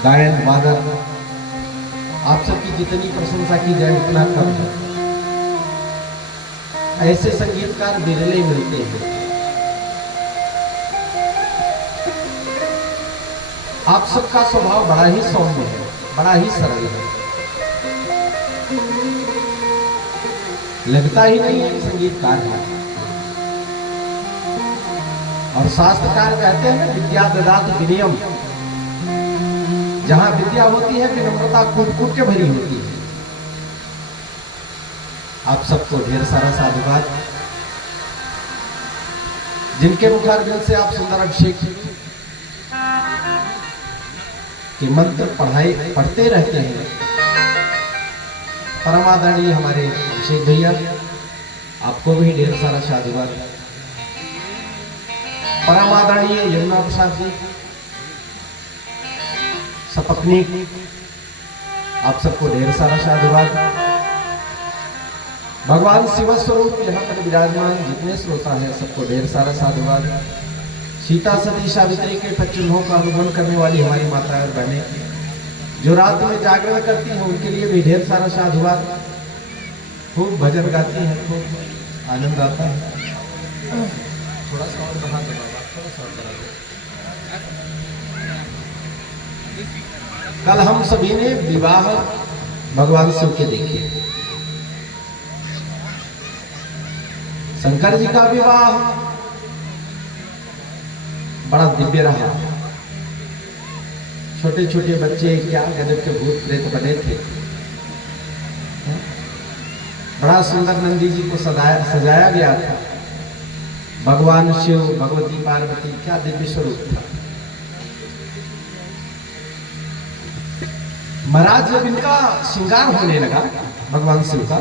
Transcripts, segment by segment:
गायन वादन, आप सबकी जितनी प्रशंसा की जाए उतना कम है। ऐसे संगीतकार विरले मिलते हैं। आप सबका स्वभाव बड़ा ही सौम्य है, बड़ा ही सरल है। लगता ही नहीं है कि संगीतकार है। और शास्त्रकार कहते हैं ना, विद्या ददाति विनयम। जहां विद्या होती है विनम्रता कूट कूट के भरी होती है। आप सबको ढेर सारा साधुवाद। जिनके मुखारबिंद से आप सुंदर अभिषेक के मंत्र पढ़ते रहते हैं, परमादरणीय हमारे अभिषेक भैया, आपको भी ढेर सारा साधुवाद। परमादरणीय यमुना प्रसाद जी, सपत्नी, आप सबको ढेर सारा साधुवाद। भगवान शिव स्वरूप यहाँ पर विराजमान जितने श्रोता हैं सबको ढेर सारा साधुवाद। सीता सती सावित्री के पच्चीनों का अनुगमन करने वाली हमारी माताएं और बहनें जो रात में जागरण करती हैं, उनके लिए भी ढेर सारा साधुवाद। खूब भजन गाती हैं, खूब आनंद आता है। थोड़ा सा और बढ़ा दो बाबा, थोड़ा सा और बढ़ा दो। कल हम सभी ने विवाह भगवान शिव के देखे। शंकर जी का विवाह बड़ा दिव्य रहा। छोटे छोटे बच्चे क्या गजब के भूत प्रेत बने थे। बड़ा सुंदर नंदी जी को सजाया गया था। भगवान शिव, भगवती पार्वती, क्या दिव्य स्वरूप था। महाराज जब इनका श्रृंगार होने लगा भगवान शिव का,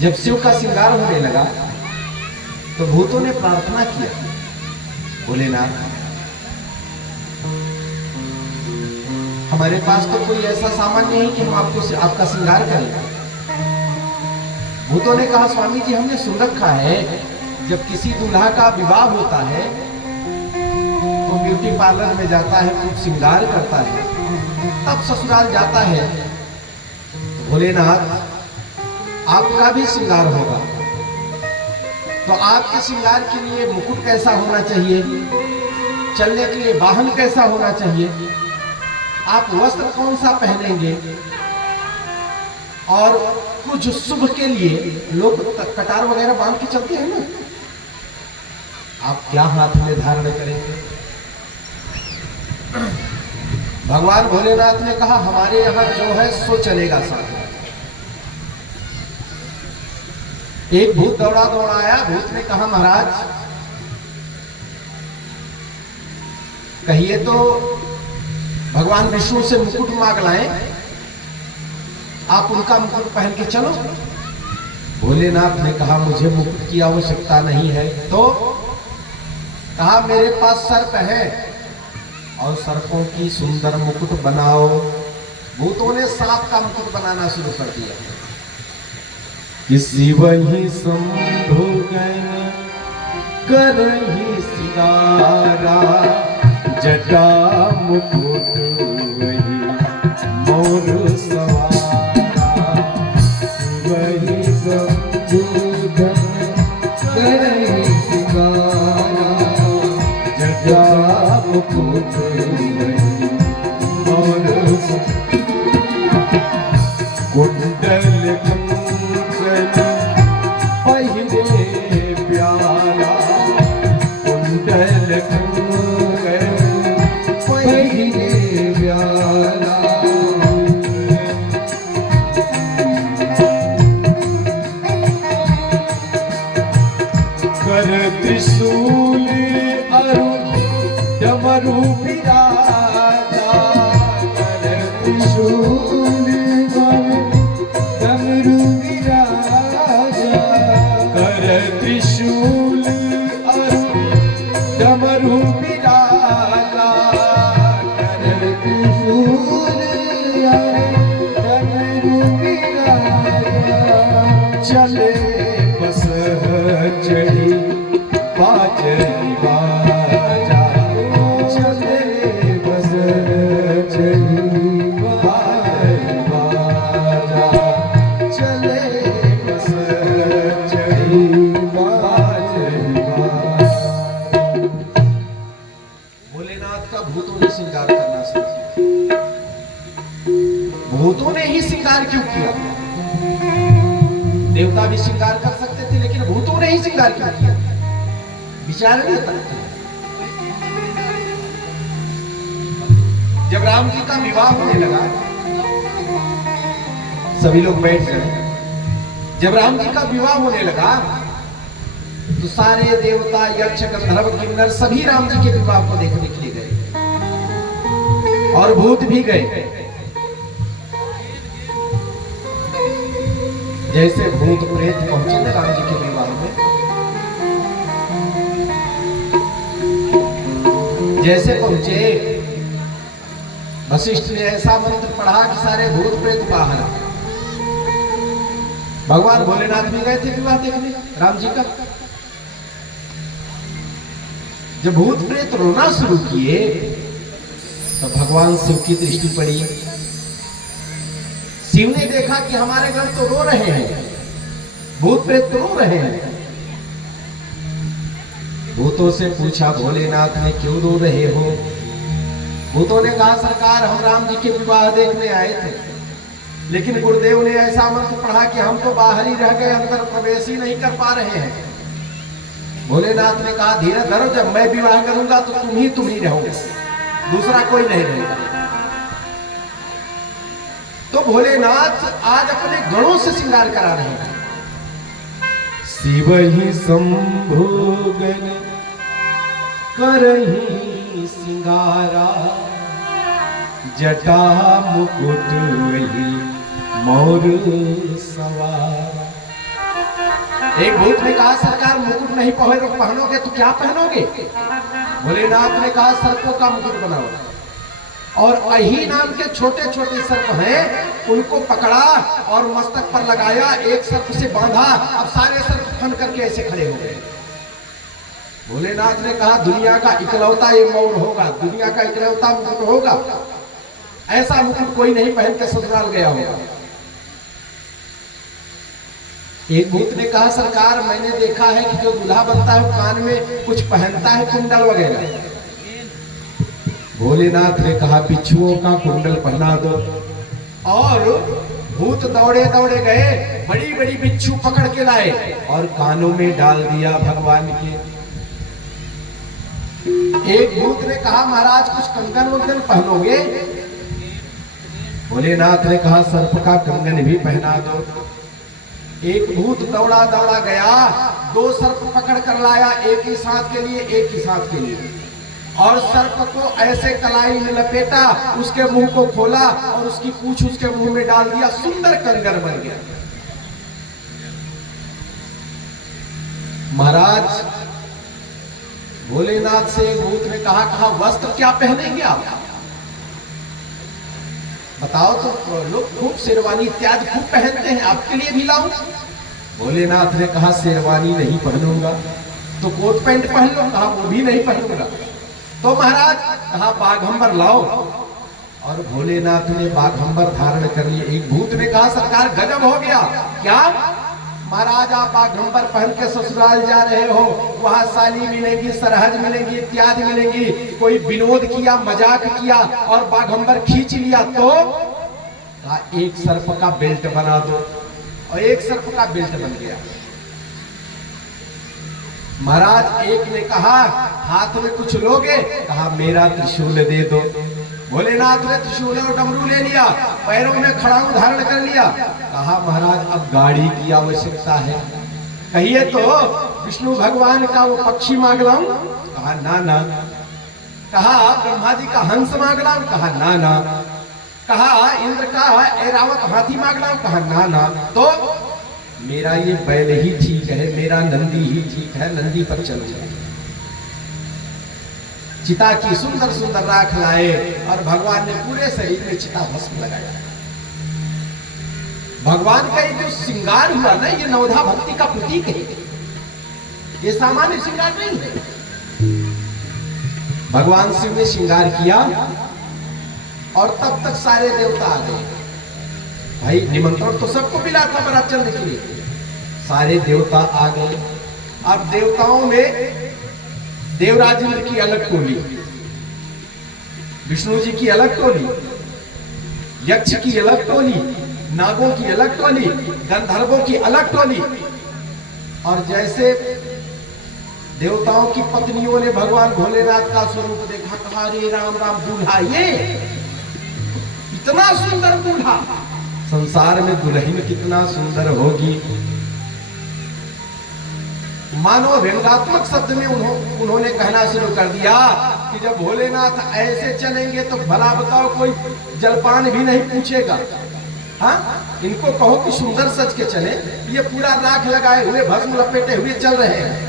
जब शिव का श्रृंगार होने लगा तो भूतों ने प्रार्थना किया, भोलेनाथ हमारे पास तो कोई ऐसा सामान नहीं कि हम आपका श्रृंगार करें। भूतों ने कहा, स्वामी जी हमने सुन रखा है जब किसी दूल्हा का विवाह होता है तो ब्यूटी पार्लर में जाता है, खूब श्रृंगार करता है, तब ससुराल जाता है। भोलेनाथ आपका भी श्रृंगार होगा, तो आपके श्रृंगार के लिए मुकुट कैसा होना चाहिए, चलने के लिए वाहन कैसा होना चाहिए, आप वस्त्र कौन सा पहनेंगे, और कुछ शुभ के लिए लोग कटार वगैरह बांध के चलते हैं ना, आप क्या हाथ में धारण करेंगे। भगवान भोलेनाथ ने कहा, हमारे यहां जो है सो चलेगा साथ। एक भूत दौड़ा आया। भूत ने कहा, महाराज कहिए तो भगवान विष्णु से मुकुट मांग लाएं, आप उनका मुकुट पहन के चलो। भोलेनाथ ने कहा, मुझे मुकुट की आवश्यकता नहीं है। तो कहा, मेरे पास सर्प है और सर्पों की सुंदर मुकुट बनाओ। भूतों ने सांप का मुकुट बनाना शुरू कर दिया। किसी वही शंभु गण करहि सिंगारा, जटा मुकुट वही मोर सवारा। वही शंभु गण करहि सिंगारा, जटा मुकुट वही मोर कुंडल पहिरे प्याला, कुंडल पहिरे प्याला। कर त्रिशूल अरु डमरू बिराजा, कर त्रिशूल डमरू बिराजा, कर त्रिशूल अरु डमरू बिराजा, कर त्रिशूल डमरू बिराजा। चले बस चढ़ी देवता भी श्रृंगार कर सकते थे, लेकिन भूतों ने ही श्रृंगार क्यों किया? विचार नहीं करते। जब राम जी का विवाह होने लगा, सभी लोग बैठ गए। जब राम जी का विवाह होने लगा तो सारे देवता, यक्ष, गंधर्व, किन्नर सभी राम जी के विवाह को देखने के लिए गए और भूत भी गए। जैसे भूत प्रेत पहुंचे ना राम जी के विवाह में, जैसे पहुंचे, वशिष्ठ ने ऐसा मंत्र पढ़ा कि सारे भूत प्रेत बाहर। भगवान भोलेनाथ भी गए थे विवाह देखने राम जी का। जब भूत प्रेत रोना शुरू किए तो भगवान शिव की दृष्टि पड़ी। शिव ने देखा कि हमारे घर तो रो रहे हैं, भूत प्रेत तो रो रहे हैं। भूतों से पूछा, भोलेनाथ ने क्यों रो रहे हो? भूतों ने कहा, सरकार हम राम जी के विवाह देखने आए थे, लेकिन गुरुदेव ने ऐसा मंत्र पढ़ा कि हम तो बाहर ही रह गए, अंदर प्रवेश ही नहीं कर पा रहे हैं। भोलेनाथ ने कहा, धीरे धरो, जब मैं विवाह करूंगा तो तुम ही रहोगे, दूसरा कोई नहीं रहेगा। तो भोलेनाथ आज अपने गणों से श्रृंगार करा रहे हैं। शिव ही शंभु गण करही श्रृंगारा, जटा मुकुट वही मोर सवार। एक भूत ने कहा, सरकार मुकुट नहीं पहनोगे तो क्या पहनोगे? भोलेनाथ ने कहा, सर्पों का मुकुट बनाओ। और अही नाम के छोटे छोटे सर्प हैं, उनको पकड़ा और मस्तक पर लगाया, एक सर्प से बांधा, अब सारे सर्प फन करके ऐसे खड़े हो गए। भोलेनाथ ने कहा, दुनिया का इकलौता ये मोर होगा, दुनिया का इकलौता मुकुट होगा, ऐसा मुकुट कोई नहीं पहन के ससुराल गया होगा। एक भूत ने कहा, सरकार मैंने देखा है कि जो दूल्हा बनता है कान में कुछ पहनता है, कुंडल वगैरह। भोलेनाथ ने कहा, बिच्छुओं का कुंडल पहना दो। और भूत दौड़े दौड़े गए, बड़ी बड़ी बिच्छू पकड़ के लाए और कानों में डाल दिया भगवान के। एक भूत ने कहा, महाराज कुछ कंगन वंगन पहनोगे? भोलेनाथ ने कहा, सर्प का कंगन भी पहना दो। एक भूत दौड़ा दौड़ा गया, दो सर्प पकड़ कर लाया, एक ही सांस के लिए, एक ही सांस के लिए, और सर्प को ऐसे कलाई में लपेटा, उसके मुंह को खोला और उसकी पूंछ उसके मुंह में डाल दिया, सुंदर कंगन बन गया। महाराज भोलेनाथ से भूत ने कहा, वस्त्र क्या पहनेंगे आप? बताओ तो। लोग खूब शेरवानी इत्यादि खूब पहनते हैं, आपके लिए भी लाऊं? भोलेनाथ ने कहा, शेरवानी नहीं पहनूंगा। तो कोट पैंट पहन लो। कहा, वो भी नहीं पहनूंगा। तो महाराज कहा, बाघंबर लाओ। और भोलेनाथ ने बाघंबर धारण कर लिए। एक भूत ने कहा, सरकार गजब हो गया। क्या महाराज, आप बाघंबर पहन के ससुराल जा रहे हो, वहां साली मिलेगी, सरहज मिलेंगी, इत्यादि मिलेंगी, कोई विनोद किया, मजाक किया और बाघंबर खींच लिया तो कहा, एक सर्प का बेल्ट बना दो। और एक सर्प का बेल्ट बन गया। महाराज एक ने कहा, हाथ में कुछ लोगे? कहा, मेरा त्रिशूल दे दो। भोलेनाथ ने त्रिशूल और डमरू ले लिया, पैरों में खड़ाऊ धारण कर लिया। कहा, महाराज अब गाड़ी की आवश्यकता है, कहिए तो विष्णु भगवान का वो पक्षी मांग लाऊं? कहा, ना ना। कहा, ब्रह्मा जी का हंस मांग लाऊं? कहा, ना ना। कहा, इंद्र का ऐरावत हाथी मांग लाऊं? कहा, ना ना। तो मेरा ये बैल ही ठीक है, मेरा नंदी ही ठीक है, नंदी पर चलो। चिता की सुंदर सुंदर राख लाए और भगवान ने पूरे शरीर में चिता भस्म लगाया। भगवान का ये जो श्रृंगार हुआ ना, ये नवधा भक्ति का प्रतीक है, ये सामान्य श्रृंगार नहीं है। भगवान शिव ने श्रृंगार किया और तब तक सारे देवता आ गए। भाई निमंत्रण तो सबको मिला था बारात चलने के लिए, सारे देवता आ गए। अब देवताओं में देवराज इंद्र की अलग टोली, विष्णु जी की अलग टोली, यक्ष की अलग टोली, नागों की अलग टोली, गंधर्वों की अलग टोली। और जैसे देवताओं की पत्नियों ने भगवान भोलेनाथ का स्वरूप देखा, कहा अरे राम राम, दूल्हा ये इतना सुंदर दूल्हा, संसार में दुल्हन कितना सुंदर होगी। मानो व्यंगात्मक शब्द में उन्होंने कहना शुरू कर दिया कि जब भोलेनाथ ऐसे चलेंगे तो भला बताओ कोई जलपान भी नहीं पूछेगा। हाँ, इनको कहो कि सुंदर सज के चले, ये पूरा राख लगाए हुए भस्म लपेटे हुए चल रहे हैं।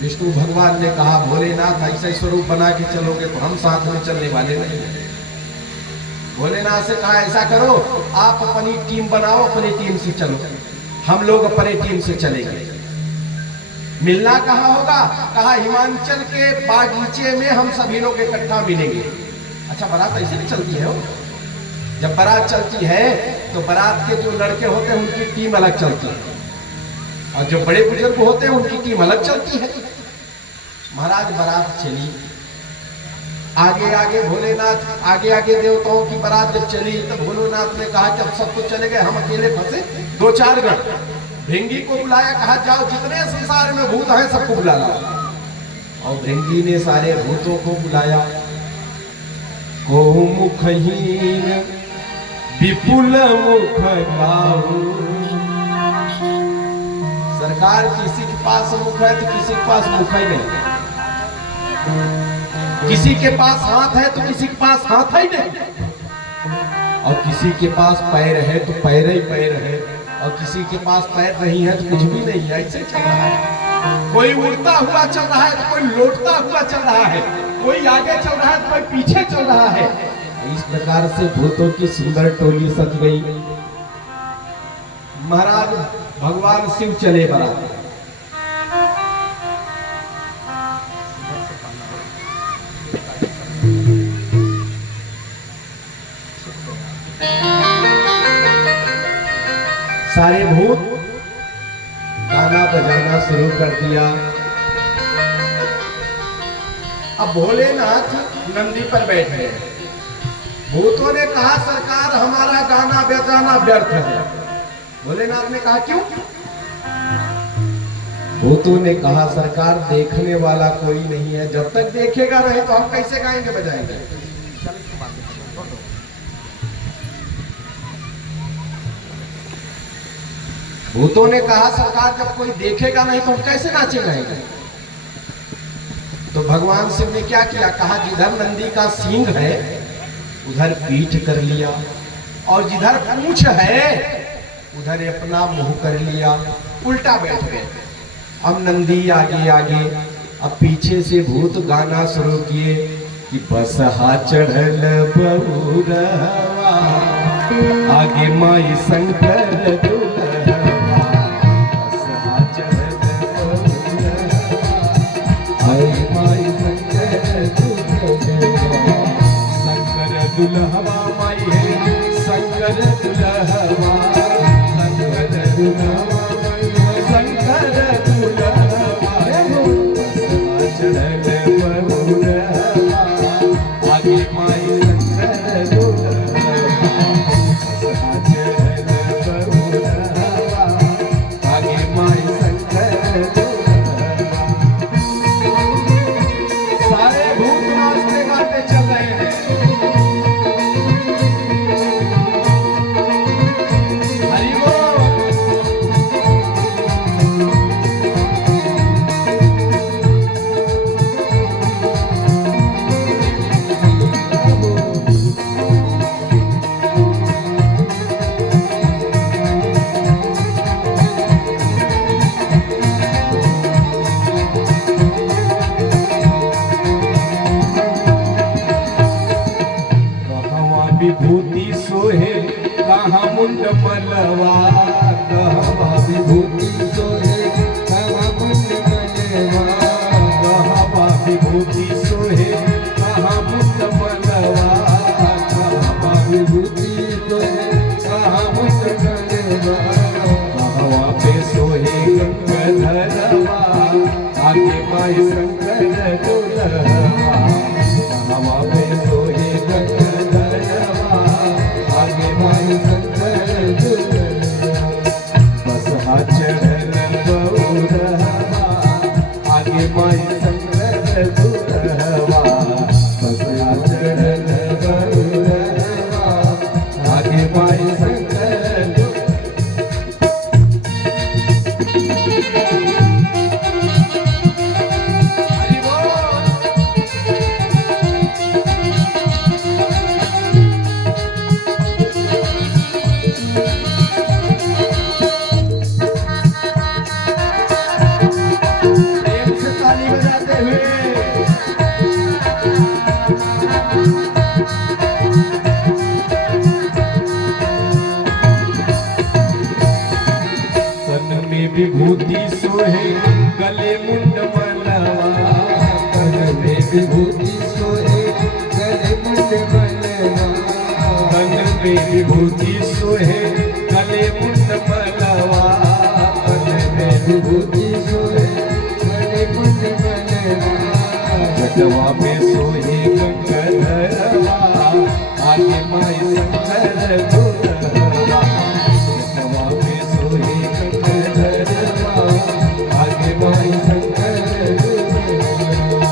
विष्णु भगवान ने कहा भोलेनाथ ऐसे स्वरूप बना के चलोगे तो हम साथ में चलने वाले नहीं हैं। भोलेनाथ से कहा ऐसा करो, आप अपनी टीम बनाओ, अपनी टीम से चलो, हम लोग अपनी टीम से चलेंगे। मिलना कहाँ होगा? कहा हिमाचल के बागीचे में हम सभी लोग इकट्ठा मिलेंगे। अच्छा, बारात ऐसे भी चलती है? जब बारात चलती है तो बारात के जो लड़के होते हैं उनकी टीम अलग चलती है, और जो बड़े बुजुर्ग होते हैं उनकी टीम अलग चलती है। महाराज बारात चली, आगे आगे भोलेनाथ, आगे आगे देवताओं की बारात जब चली तो भोलेनाथ ने कहा कि अब सब तो चले गए, हम अकेले फंसे। 2-4 गण भृंगी को बुलाया, कहा जाओ जितने संसार में भूत हैं सबको बुला लाओ। और भृंगी ने सारे भूतों को बुलाया। को मुखहीन विपुल मुख गाऊ। सरकार किसी के पास मुख है तो किसी के पास मुख ही नहीं, किसी के पास हाथ है तो किसी के पास हाथ ही नहीं, और किसी के पास पैर है तो पैर ही पैर है, और किसी के पास पैर नहीं है तो कुछ भी नहीं है। ऐसे चल रहा है, कोई उड़ता हुआ चल रहा है तो कोई लौटता हुआ चल रहा है, कोई आगे चल रहा है तो कोई पीछे चल रहा है। इस प्रकार से भूतों की सुंदर टोली सज गई। महाराज भगवान शिव चले बारात। सारे भूत गाना बजाना शुरू कर दिया। अब भोलेनाथ नंदी पर बैठे। भूतों ने कहा सरकार हमारा गाना बजाना व्यर्थ है। भोलेनाथ ने कहा क्यों? भूतों ने कहा सरकार देखने वाला कोई नहीं है, जब तक देखेगा नहीं तो हम कैसे गाएंगे बजाएंगे। भूतों ने कहा सरकार जब कोई देखेगा नहीं तो हम कैसे नाचे गाएंगे। तो भगवान शिव ने क्या किया? कहा जिधर नंदी का सींग है उधर पीठ कर लिया, और जिधर पूंछ है उधर अपना मुंह कर लिया, उल्टा बैठ गए। अब नंदी आगे आगे, अब पीछे से भूत गाना शुरू किए कि बसहा चढ़ल बहुरवा, आगे माई शंकर दुल्हवा, बसहा चढ़ल बहुरवा, आगे माई शंकर दुल्हवा, शंकर दुल्हवा माई है शंकर दुल्हवा, शंकर दुल्हवा माई है शंकर दुल्हवा, बसहा चढ़ल बहुरवा, आगे माई शंकर दुल्हवा, बसहा चढ़ल बहुरवा, आगे माई शंकर दुल्हवा। सारे भूत नाचते गाते चल रहे हैं। हरि बोल। विभूति सोहे कहाँ मुंड मलवा, कहाँ विभूति सोहे कहाँ मुंड मलवा, कहाँ विभूति सोहे कहाँ मुंड मलवा, कहाँ विभूति सोहे कहाँ मुंड मलवा, कहाँ पे सोहे गंगाधरवा, आगे माई शंकर दुल्हवा, कहाँ पे सोहे गंगाधरवा, आगे माई शंकर विभूति सोहे गले मुंड मलवा, तन में विभूति सोहे गले मुंड मलवा, तन में विभूति सोहे गले मुंड मलवा, तन में विभूति सोहे गले मुंड मलवा, जटवा में सोहे गंगाधरवा, आगे माई शंकर दूरवा, जटवा में सोहे गंगाधरवा, आगे माई शंकर दूरवा,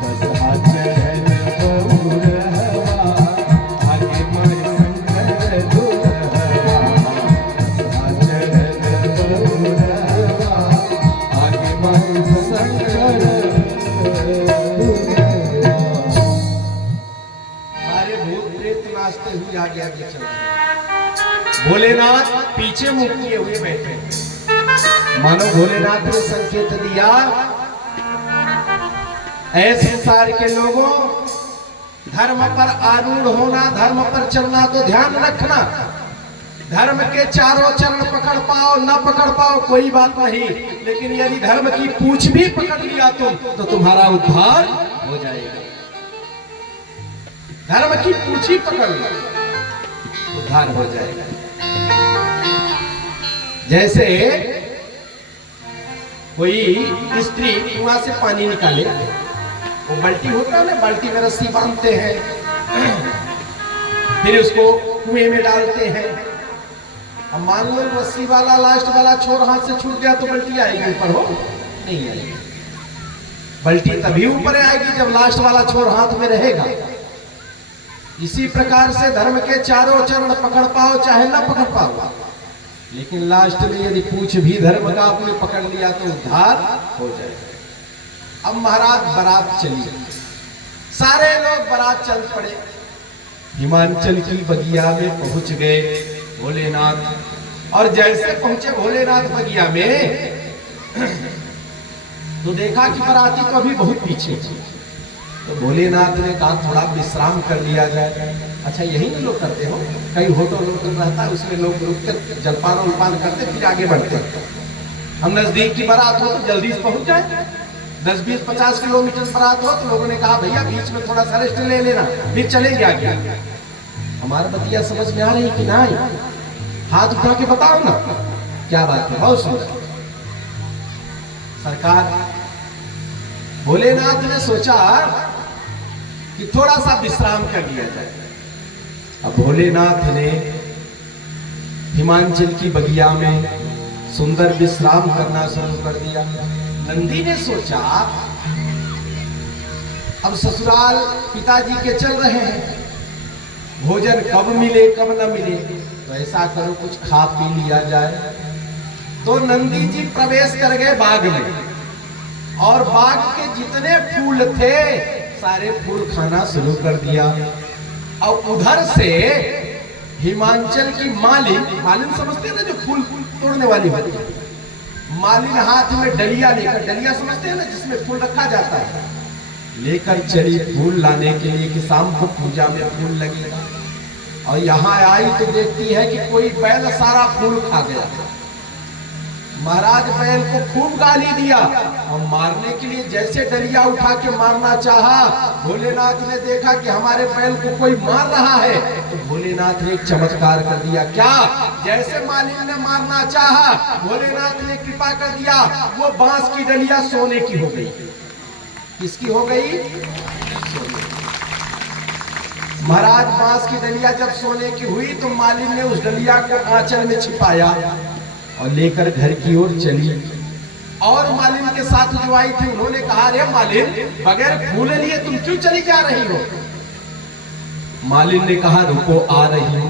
बस हाथ चढ़ल बहुरहवा, आगे माई शंकर दूरवा, बस हाथ चढ़ल बहुरहवा, आगे माई शंकर सारे भूत प्रेत नाचते हुए आगे आगे चल रहे हैं। भोलेनाथ पीछे मुख किए हुए बैठे, मानो भोलेनाथ ने संकेत दिया, ऐ संसार के लोगों, धर्म पर आरूढ़ होना, धर्म पर चलना तो ध्यान रखना, धर्म के चारों चरण पकड़ पाओ न पकड़ पाओ कोई बात नहीं, लेकिन यदि धर्म की पूंछ भी पकड़ लिया तुम तो तुम्हारा उद्धार हो जाएगा। धर्म की पूंछ ही पकड़ लो उद्धार हो जाएगा। जैसे कोई स्त्री कुआं से पानी निकाले, वो बाल्टी होता है ना, बाल्टी में रस्सी बांधते हैं, फिर उसको कुएं में डालते हैं। अब मान लो रस्सी वाला लास्ट वाला छोर हाथ से छूट गया तो बाल्टी आएगी ऊपर? हो नहीं आएगी। बाल्टी तभी ऊपर आएगी जब लास्ट वाला छोर हाथ में रहेगा। इसी प्रकार से धर्म के चारों चरण पकड़ पाओ चाहे ना पकड़ पाओ, लेकिन लास्ट में यदि पूछ भी धर्म का आपने पकड़ लिया तो उद्धार हो जाएगा। अब महाराज बारात चली, सारे लोग बारात चल पड़े, हिमाचल की बगिया में पहुंच गए भोलेनाथ। और जैसे पहुंचे भोलेनाथ बगिया में तो देखा कि बाराती तो अभी बहुत पीछे थी। तो भोलेनाथ ने कहा थोड़ा विश्राम कर लिया जाए। अच्छा यही ना लोग करते हो, कई होटल रहता है उसमें लोग रुक कर जलपान उलपान करते फिर आगे बढ़ते। हम नजदीक की बारात हो तो जल्दी से पहुंच जाए, 10-20-50 किलोमीटर बारात हो तो लोगों ने कहा भैया बीच में थोड़ा सा रेस्ट ले लेना फिर चलेंगे आगे। हमारा बतिया समझ में आ रही कि नहीं? हाथ उठा के बताओ ना क्या बात है। बहुत सुंदर। सरकार भोलेनाथ ने सोचा कि थोड़ा सा विश्राम कर लिया जाए। अब भोलेनाथ ने हिमाचल की बगिया में सुंदर विश्राम करना शुरू कर दिया। नंदी ने सोचा अब ससुराल पिताजी के चल रहे हैं, भोजन कब मिले कब न मिले, तो ऐसा करो कुछ खा पी लिया जाए। तो नंदी जी प्रवेश कर गए बाग में, और बाग के जितने फूल थे सारे फूल खाना शुरू कर दिया। और उधर से हिमाचल की मालिन समझते हैं ना, जो फूल तोड़ने वाली होती है, मालिन हाथ में डलिया लेकर, डलिया समझते हैं ना जिसमें फूल रखा जाता है, लेकर चली फूल लाने के लिए कि शाम को पूजा में फूल लगेगा। और यहाँ आई तो देखती है कि कोई बैल सारा फूल खा गया। महाराज बैल को खूब गाली दिया और मारने के लिए जैसे डलिया उठा के मारना चाहा, भोलेनाथ ने देखा कि हमारे बैल को कोई मार रहा है, तो भोलेनाथ ने एक चमत्कार कर दिया। क्या? जैसे मालिन ने मारना चाहा, भोलेनाथ ने कृपा कर दिया, वो बांस की डलिया सोने की हो गई। किसकी हो गई? महाराज बांस की डलिया जब सोने की हुई तो मालिन ने उस डलिया को आंचल में छिपाया और लेकर घर की ओर चली। और मालिन के साथ जो आई थी उन्होंने कहा, अरे मालिन बगैर फूल लिए तुम क्यों चली जा रही हो? मालिन ने कहा रुको आ रही हो।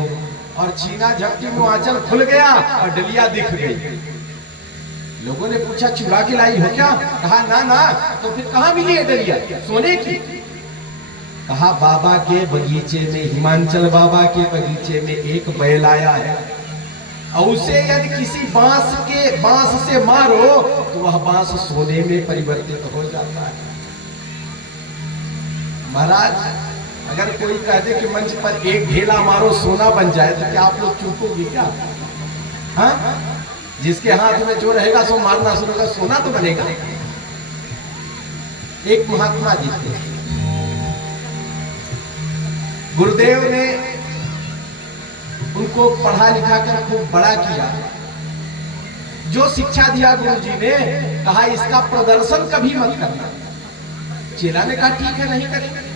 और छीना झपटी में आंचल खुल गया और डलिया दिख गई। लोगों ने पूछा चुरा के लाई हो क्या? कहा ना ना। तो फिर कहाँ मिली है डलिया? सोने की। कहा बाबा के बगीचे में, हिमाचल बाबा के बगीचे में एक बैल आया है, और उसे यदि किसी बांस से मारो तो वह बांस सोने में परिवर्तित हो जाता है। महाराज, अगर कोई कहते कि मंच पर एक ढेला मारो सोना बन जाए तो क्या आप लोग चूकोगे क्या? हाँ, जिसके हाथ में जो रहेगा सो मारना शुरू कर, सोना तो बनेगा। एक महात्मा जी थे, गुरुदेव ने उनको पढ़ा लिखा कर खूब बड़ा किया। जो शिक्षा दिया गुरु जी ने, कहा इसका प्रदर्शन कभी मत करना। चेला ने कहा ठीक है, नहीं करेंगे।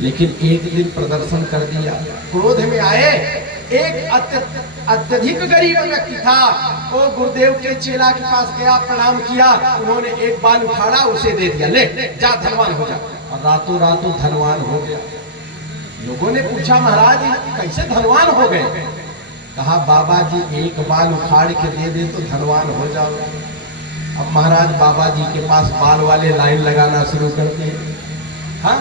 लेकिन एक दिन प्रदर्शन कर दिया। क्रोध में आए, एक अत्यधिक गरीब व्यक्ति था, वो गुरुदेव के चेला के पास गया, प्रणाम किया। उन्होंने एक बाल उठाड़ा, उसे दे दिया, ले जा धनवान हो जा। और रातों रातों धनवान हो गया। लोगों ने पूछा महाराज कैसे धनवान हो गए? कहा बाबा जी एक बाल उखाड़ के दे दे तो धनवान हो जाओ। अब महाराज बाबा जी के पास बाल वाले लाइन लगाना शुरू कर दिए। हाँ,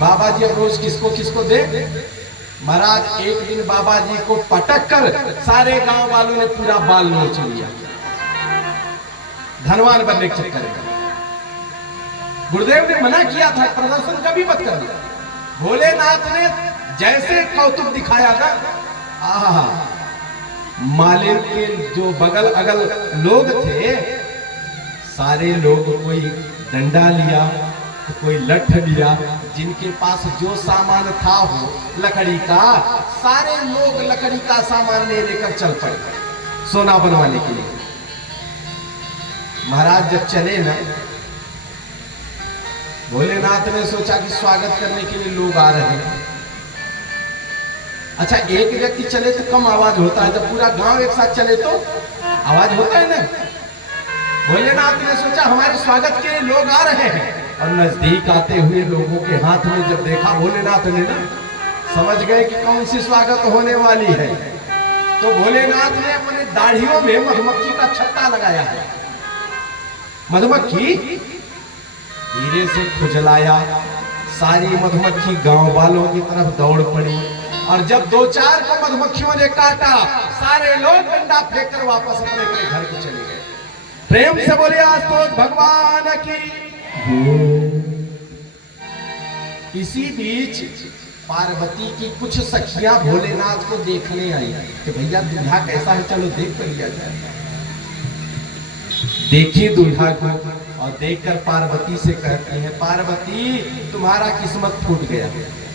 बाबा जी अब रोज किसको किसको दे? महाराज एक दिन बाबा जी को पटक कर सारे गांव वालों ने पूरा बाल नोच लिया, धनवान बनने के चक्कर में। गुरुदेव ने मना किया था प्रदर्शन कभी मत करना। भोलेनाथ ने जैसे कौतुक दिखाया था, आहा, मालिन के जो बगल अगल लोग थे, सारे लोग कोई डंडा लिया तो कोई लठ लिया, जिनके पास जो सामान था हो लकड़ी का, सारे लोग लकड़ी का सामान लेकर चल पड़े सोना बनवाने के लिए। महाराज जब चले ना, भोलेनाथ ने सोचा कि स्वागत करने के लिए लोग आ रहे हैं। अच्छा, एक व्यक्ति चले तो कम आवाज होता है, जब पूरा गांव एक साथ चले तो आवाज होता है ना। भोलेनाथ ने सोचा हमारे स्वागत के लिए लोग आ रहे हैं, और नजदीक आते हुए लोगों के हाथ में जब देखा भोलेनाथ ने ना, समझ गए कि कौन सी स्वागत होने वाली है। तो भोलेनाथ ने अपने दाढ़ियों में मधुमक्खी का छत्ता लगाया है। मधुमक्खी धीरे से खुजलाया, सारी मधुमक्खी गांव वालों की तरफ दौड़ पड़ी, और जब दो चार को मधुमक्खियों ने काटा, सारे लोग डंडा फेंककर वापस अपने अपने घर को चले गए। प्रेम से बोले आस्तोष भगवान की। इसी बीच पार्वती की कुछ सखियां भोलेनाथ को देखने आई कि भैया दूल्हा कैसा है, चलो देख कर लिया जाए। देखी दूल्हा को, और देखकर पार्वती से कहती है, पार्वती तुम्हारा किस्मत फूट गया।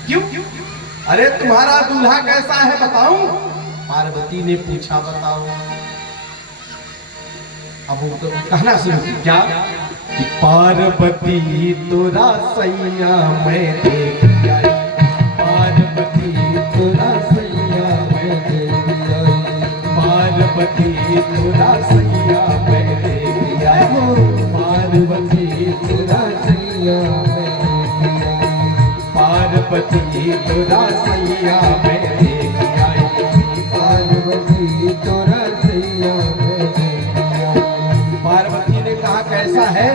क्यों? अरे तुम्हारा दूल्हा कैसा है बताऊं? पार्वती ने पूछा बताओ। अब वो तो कहना शुरू की, क्या कि पार्वती तोरा सैया मैं देख आई, पार्वती तोरा सैया मैं देख आई, पार्वती तोरा सैया मैं देख आई, पार्वती तोरा सैया मैं देख आई, पार्वती तोरा सैया मैं देख आई, पार्वती तोरा सैया मैं देख आई। पार्वती ने कहा कैसा है?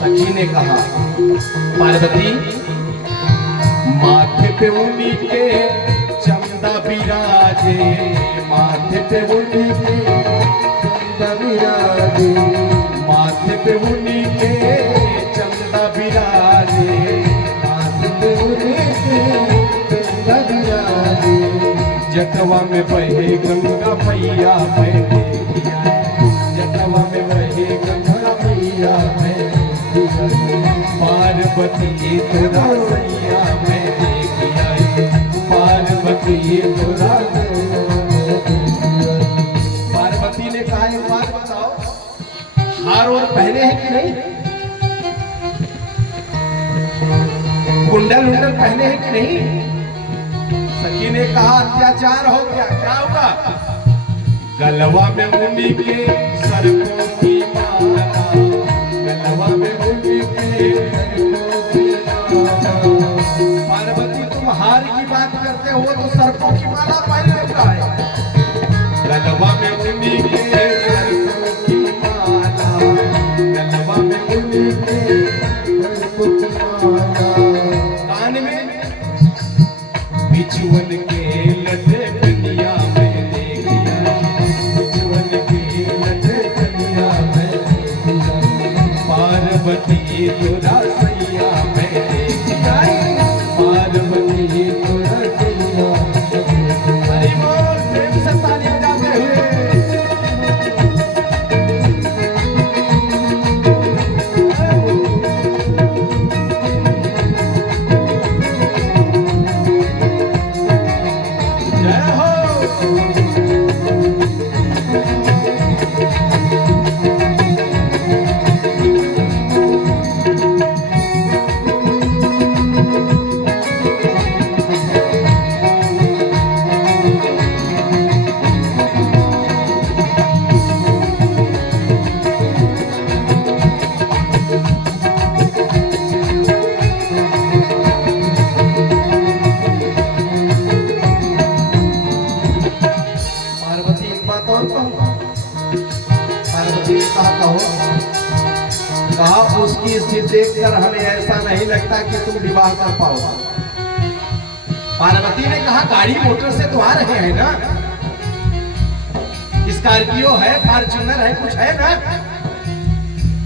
सखी ने कहा, पार्वती माथे पे उन्हीं के चंदा विराजे, माथे पे उन्हीं के चंदा विराजे, माथे पे उन्हीं के चंदा विराजे, माथे पे उन्हीं के चंदा विराजे, जटवा में बहे गंगा मैया मैं देखी आई, जटवा में बहे गंगा मैया मैं देखी आई, पार्वती तोरा सैया मैं देखी आई, पार्वती तोरा सैया मैं देखी आई। पार्वती ने कहा एक बात बताओ, हार और पहने हैं कि नहीं? कुंडल उंडल पहने हैं कि नहीं? सखी ने कहा अत्याचार हो गया। क्या हुआ? गलवा में मुनि के सर्पों की माला, गलवा में मुनि के सर्पों की माला। पार्वती तुम हार की बात करते हो तो सर्पों की माला पहन लेता है। ताली बजाते हुए। जय हो। पार्वती एक बात और कहूँ। पार्वती ने कहा उसकी स्थिति देखकर हमें ऐसा नहीं लगता कि तुम विवाह कर पाओगे। पार्वती ने कहा गाड़ी मोटर से तो आ रहे हैं ना, स्कॉर्पियो है, फॉर्च्यूनर है, कुछ है ना।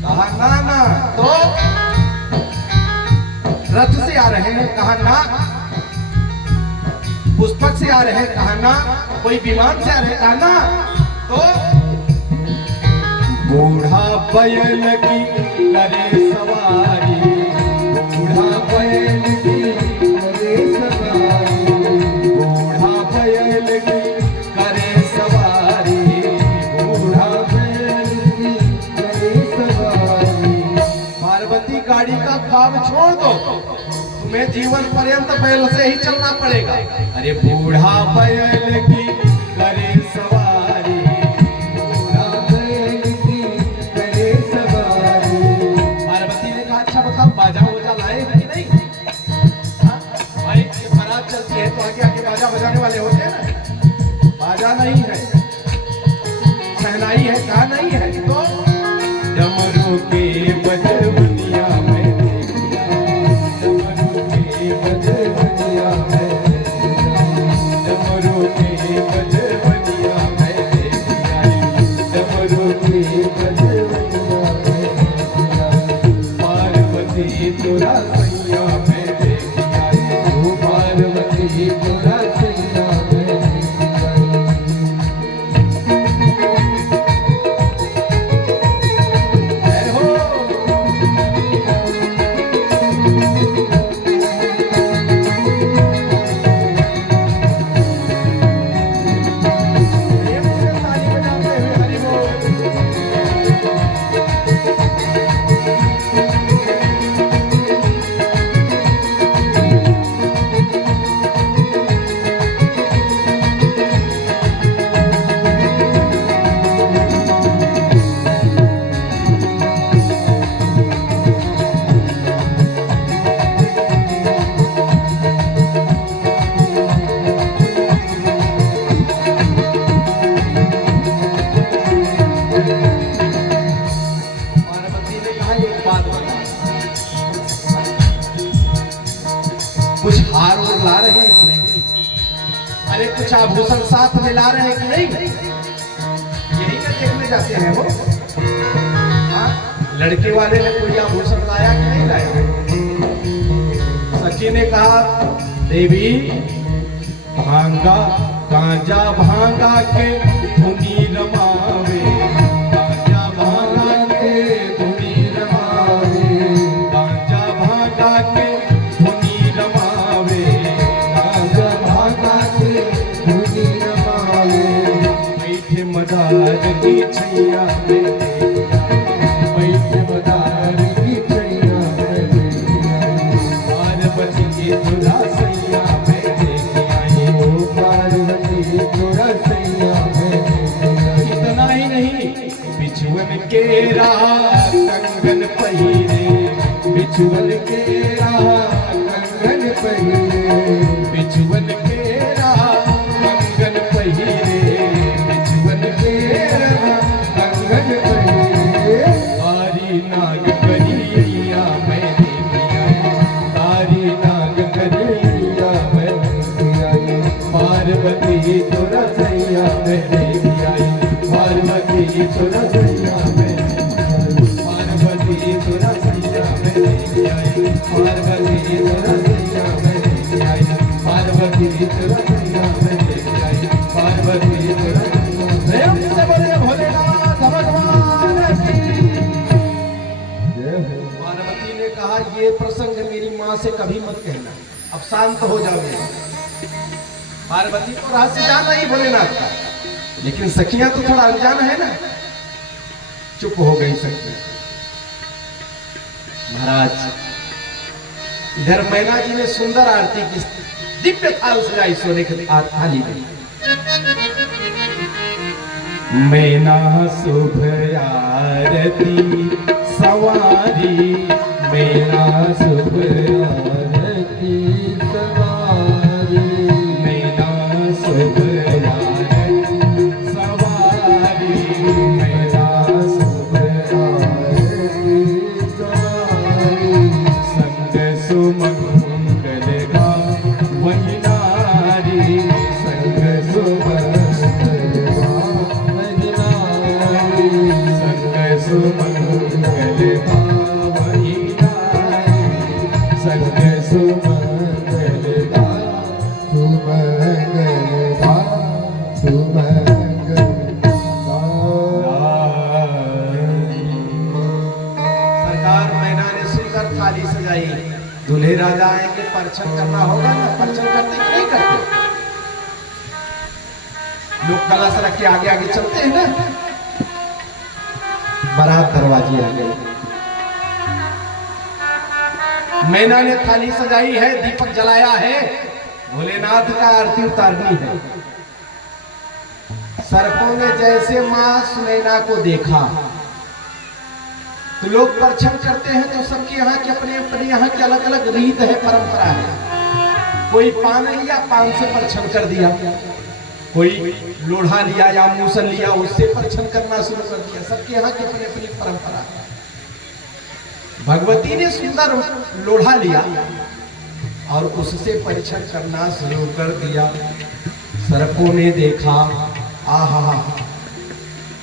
कहा ना ना, तो रथ से आ रहे हैं। कहा ना, पुष्पक से आ रहे हैं। कहा ना, कोई विमान से आ रहे हैं। कहा ना, तो बूढ़ा बैल की करे सवारी, बूढ़ा बैल की करे सवारी, बूढ़ा बैल की करे सवारी, बूढ़ा बैल की करे सवारी। पार्वती गाड़ी का ख्वाब छोड़ दो, तुम्हें जीवन पर्यंत बैल से ही चलना पड़ेगा। अरे बूढ़ा बैल की करे सवारी, बूढ़ा बैल की करे सवारी। पार्वती ने कहा अच्छा बताओ बाजा वजा लाए हैं कि नहीं। हाँ? भाई ये बारात चलती है तो आगे आगे बाजा बजाने वाले होते हैं ना। बाजा नहीं है, शहनाई है। कहा नहीं है, तो डमरू के बजवनिया में देखिया, डमरू के बजवनिया में देखिया, डमरू के बजवनिया में देखिया, डमरू के बजवनिया में देखिया। पार्वती तोरा सैया में देखिया, ओ पार्वती तोरा सैया में देखिया। जय हो। प्रेम से ताली बजाते हुए हरि बोल। पार्वती ने कहा एक बात बता, कुछ हार और ला रहे हैं कि नहीं। अरे कुछ आभूषण साथ में ला रहे हैं कि नहीं। यही ना देखने जाते हैं वो। हाँ? लड़के वाले ने कोई आभूषण लाया कि नहीं लाया। सखी ने कहा देवी भांगा गांजा भांगा के धुनी रमावे, गांजा भांगा के धुनी रमावे, गांजा भांगा के धुनी रमावे, गांजा भांगा के धुनी रमावे। बैठे मदार की छैया में देखिया, बैठे मदार की छैया में देखिया। पार्वती की तुरा सैया में देखिया, ओ पार्वती तुरा सैया में देखिया। इतना ही नहीं, बिछुअन के राह कंगन पहिरे, बिछुअन के राह कंगन पहिरे, बिछुअन के राह कंगन पहिरे, बिछुअन के राह कंगन पहिरे। कारी नाग करिया मैं देखिया, कारी नाग करिया मैं देखिया। पार्वती तोरा सैया में देखिया, पार्वती तोरा सैया में देखिया, पार्वती तोरा सैया में देखिया, पार्वती तोरा सैया में देखिया, पार्वती तोरा सैया में देखिया, पार्वती प्रेम से बोलिए भोलेनाथ भगवान की जय हो। पार्वती ने कहा ये प्रसंग मेरी माँ से कभी मत कहना, अब शांत हो जाओगे। पार्वती को रहस्य जाना ही भोलेनाथ का, लेकिन सखियां तो थोड़ा अनजान है ना, चुप हो गई सखी। महाराज इधर मैना जी ने सुंदर आरती की दिव्य थाल सजाई सोने की थाली में। मैना शुभ आरती सवारी, मैना शुभ आरती सवारी, मैना शुभ आरती सवारी, मैना शुभ आरती सवारी, संग सुमंगल गा वही नारी, संग सुमंगल गा वही नारी, संग सुमंगल गा वही नारी, संग सुमंगल गा सुमंगल गा सुमंगल सरकार मैना ने सुंदर थाली सजाई। दूल्हे राजा आएंगे, परछन करना होगा ना, परछन करते कि नहीं करते? लोग कलश रख के आगे आगे चलते हैं ना। बारात दरवाजे आ गए। मैना ने थाली सजाई है, दीपक जलाया है, भोलेनाथ का आरती उतारनी है। सर्पों ने जैसे मां सुनैना को देखा तो लोग परछन करते हैं, तो सबके यहाँ की अपने अपने यहाँ की अलग अलग रीत है, परंपरा है। कोई पान लिया, पान से परछन कर दिया, कोई लोढ़ा लिया या मूसल लिया, उससे परछन करना शुरू कर दिया। सबके यहाँ की अपनी अपनी परंपरा है। भगवती ने सुंदर लोढ़ा लिया और उससे परछन करना शुरू कर दिया। सर्पों ने देखा, आहा,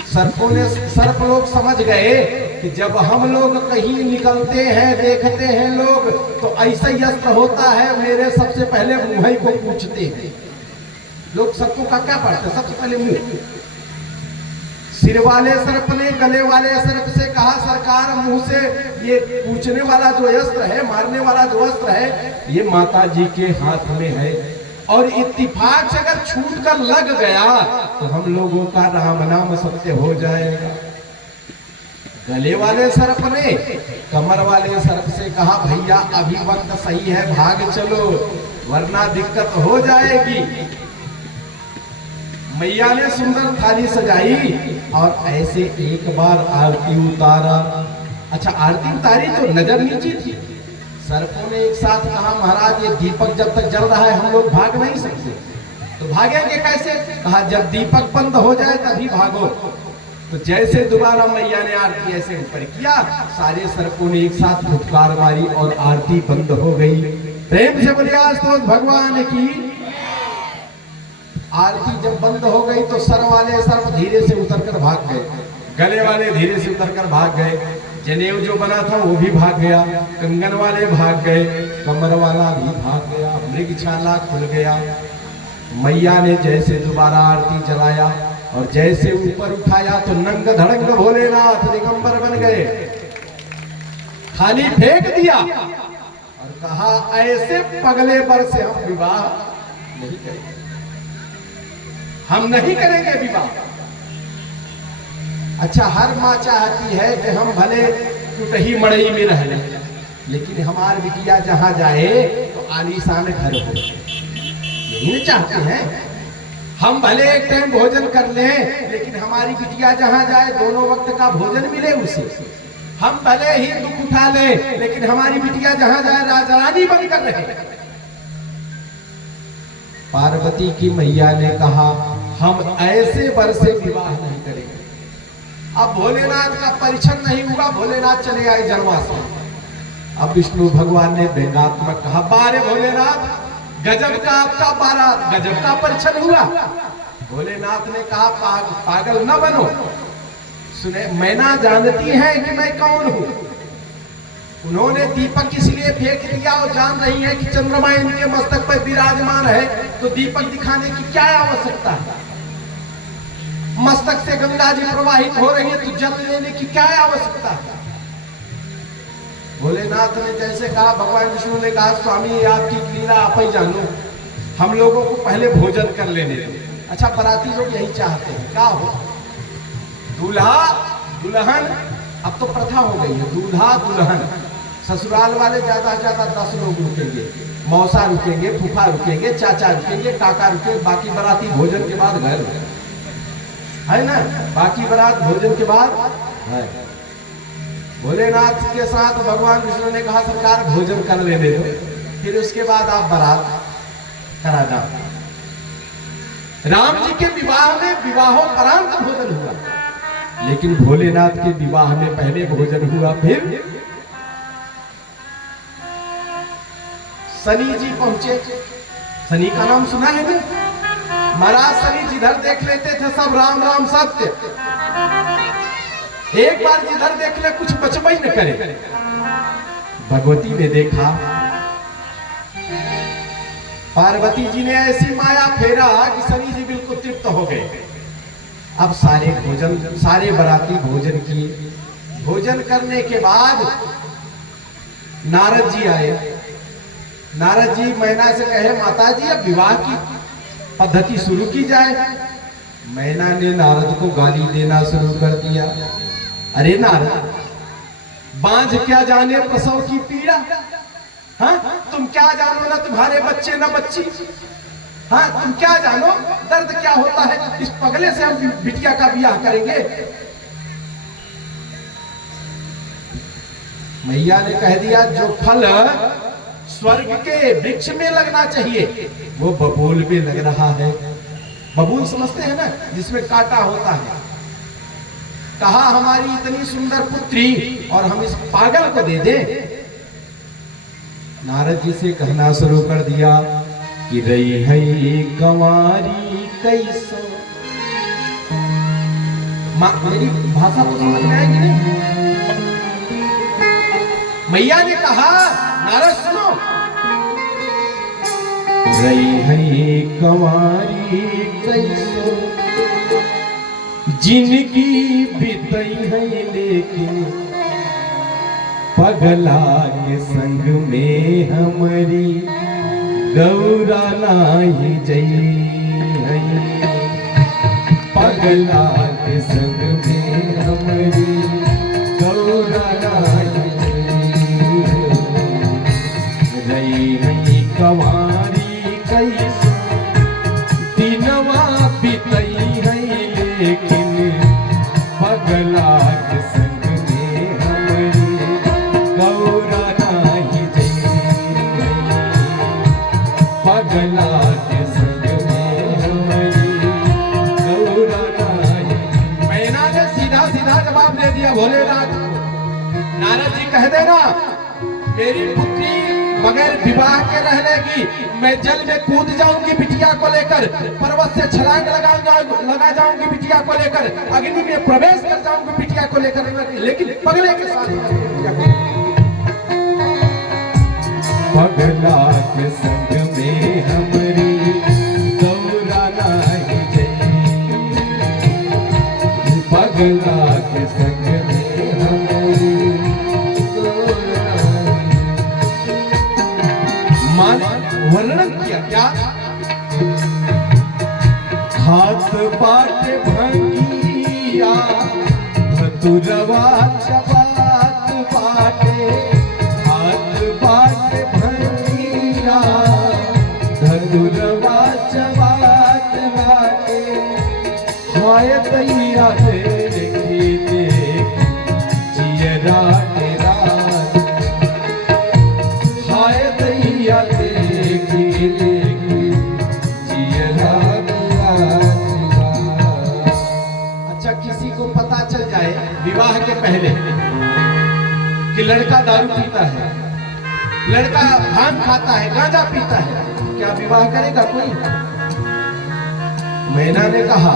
सर्प लोग समझ गए कि जब हम लोग कहीं निकलते हैं, देखते हैं लोग, तो ऐसा ही अस्त्र होता है, मेरे सबसे पहले मुंह ही को पूछते हैं लोग। सबको क्या पढ़ते, सबसे पहले मुंह। सिर वाले सर्प ने गले वाले सर्प से कहा, सरकार मुंह से ये पूछने वाला जो अस्त्र है, मारने वाला जो अस्त्र है, ये माता जी के हाथ में है, और इत्तिफाक से अगर छूट कर लग गया तो हम लोगों का राम नाम सत्य हो जाएगा। गले वाले सर्प ने कमर वाले सर्प से कहा, भैया अभी वक्त सही है, भाग चलो वरना दिक्कत हो जाएगी। मैया ने सुंदर थाली सजाई और ऐसे एक बार आरती उतारा। अच्छा, आरती उतारी तो नजर नीचे थी। सर्पों ने एक साथ कहा, महाराज ये दीपक जब तक जल रहा है हम लोग भाग नहीं सकते। तो भागेंगे कैसे? कहा जब दीपक बंद हो जाए तभी भागो। तो जैसे दोबारा मैया ने आरती ऐसे ऊपर किया, सारे सर्पों ने एक साथ फुटकार मारी और आरती बंद हो गई। प्रेम से बोलिए आस्तोष भगवान की। आरती जब बंद हो गई तो सर वाले सर्प धीरे से उतरकर भाग गए, गले वाले धीरे से उतरकर भाग गए, जनेऊ जो बना था वो भी भाग गया, कंगन वाले भाग गए, कमर वाला भी भाग गया, मृगछाला खुल गया। मैया ने जैसे दोबारा आरती जलाया और जैसे ऊपर उठाया तो नंग धड़ंग भोलेनाथ दिगंबर बन गए। थाली फेंक दिया और कहा, ऐसे पगले पर से हम विवाह नहीं करेंगे, हम नहीं करेंगे विवाह। अच्छा, हर माँ चाहती है कि हम भले टूटही मड़ई में रह लें, लेकिन हमारी बिटिया जहां जाए तो आलीशान घर हो, यही चाहते हैं। हम भले एक टाइम भोजन कर लें, लेकिन हमारी बिटिया जहां जाए दोनों वक्त का भोजन मिले उसे। हम भले ही दुख उठा लें, लेकिन हमारी बिटिया जहां जाए राजा रानी बनकर रहे। पार्वती की मैया ने कहा, हम ऐसे वर से विवाह नहीं करेंगे। अब भोलेनाथ का परीक्षण नहीं हुआ, भोलेनाथ चले आए जनवास। अब विष्णु भगवान ने व्यंगात्मक कहा, बारे भोलेनाथ, गजब का आपका बारात, गजब का परीक्षण हुआ। भोलेनाथ ने कहा, पागल न बनो, सुने मैना जानती है कि मैं कौन हूं। उन्होंने दीपक इसलिए फेंक दिया और जान रही है कि चंद्रमा इनके मस्तक पर विराजमान है, तो दीपक दिखाने की क्या आवश्यकता है। मस्तक से गंगा जी प्रवाहित हो रही है, तो जल लेने की क्या आवश्यकता है? भोलेनाथ ने जैसे कहा, भगवान विष्णु ने कहा, स्वामी ये आपकी लीला आप ही जानो, हम लोगों को पहले भोजन कर लेने दो। अच्छा, बराती लोग यही चाहते हैं, क्या हो, दूल्हा दुल्हन, अब तो प्रथा हो गई है, दूल्हा दुल्हन, ससुराल वाले ज्यादा से ज्यादा 10 लोग रुकेंगे, मौसा रुकेंगे, फूफा रुकेंगे, चाचा रुकेंगे, काका रुकेंगे, बाकी बराती भोजन के बाद घर है ना, बाकी बारात भोजन के बाद है। भोलेनाथ के साथ भगवान विष्णु ने कहा, सरकार भोजन कर लेने दो, फिर उसके बाद आप बारात करा दो। राम जी के विवाह में विवाहोपरांत भोजन हुआ, लेकिन भोलेनाथ के विवाह में पहले भोजन हुआ, फिर शनि जी पहुंचे। शनि का नाम सुना है ना? महाराज शनि जिधर देख लेते थे सब राम राम सत्य, एक बार जिधर देख ले कुछ बचबा ही न करे। भगवती ने देखा, पार्वती जी ने ऐसी माया फेरा कि शनि जी बिल्कुल तृप्त हो गए। अब सारे बराती भोजन किए। भोजन करने के बाद नारद जी आए। नारद जी मैना से कहे, माता जी अब विवाह की पद्धति शुरू की जाए। मैना ने नारद को गाली देना शुरू कर दिया। अरे नारद, बांझ क्या जाने प्रसव की पीड़ा, हाँ तुम क्या जानो, ना तुम्हारे बच्चे ना बच्ची, हाँ तुम क्या जानो दर्द क्या होता है, इस पगले से हम बिटिया का ब्याह करेंगे। मैया ने कह दिया, जो फल स्वर्ग के वृक्ष में लगना चाहिए वो बबूल में लग रहा है। बबूल समझते हैं ना, जिसमें कांटा होता है। कहा, हमारी इतनी सुंदर पुत्री और हम इस पागल को दे दें। नारद जी से कहना शुरू कर दिया कि रही है कंवारी कैसो। मेरी भाषा तो समझ में आएगी नहीं? मैया ने कहा, नारद सुनो, रही है कंवारी कैसो, जिनकी बीतई है लेकिन पगला के संग में हमारी गौरा नाही जई है। पगला के संग में हमारी गौरा नाही जई रही है कंवारी कैसो, दिनवा बीतई है लेकिन पगला के संग में हमारी गौरा नाही जई। पगला के संग में हमारी गौरा नाही। मैना ने सीधा सीधा जवाब दे दिया भोलेनाथ को। नारद जी कह देना, मेरी पुत्री बगैर विवाह के रह लेगी, मैं जल में कूद जाऊंगी बिटिया को लेकर, पर्वत से छलांग लगा जाऊंगी बिटिया को लेकर, अग्नि में प्रवेश कर जाऊंगी बिटिया को लेकर, लेकिन पगले के साथ। पगला के संग में हमारी गौरा नाही जई। पगला के संग में हमारी वर्णन किया क्या? हाथ बाट भंगिया धतुरवा चबात बाटे। हाथ बाट भंगिया धतुरवा चबात बाटे। हाय दैया देखी देख जियरा तेरा। हाय दैया देखी देखी जियरा तेरा। अच्छा, किसी को पता चल जाए विवाह के पहले कि लड़का दारू पीता है, लड़का भांग खाता है, गांजा पीता है, क्या विवाह करेगा कोई? मैना ने कहा,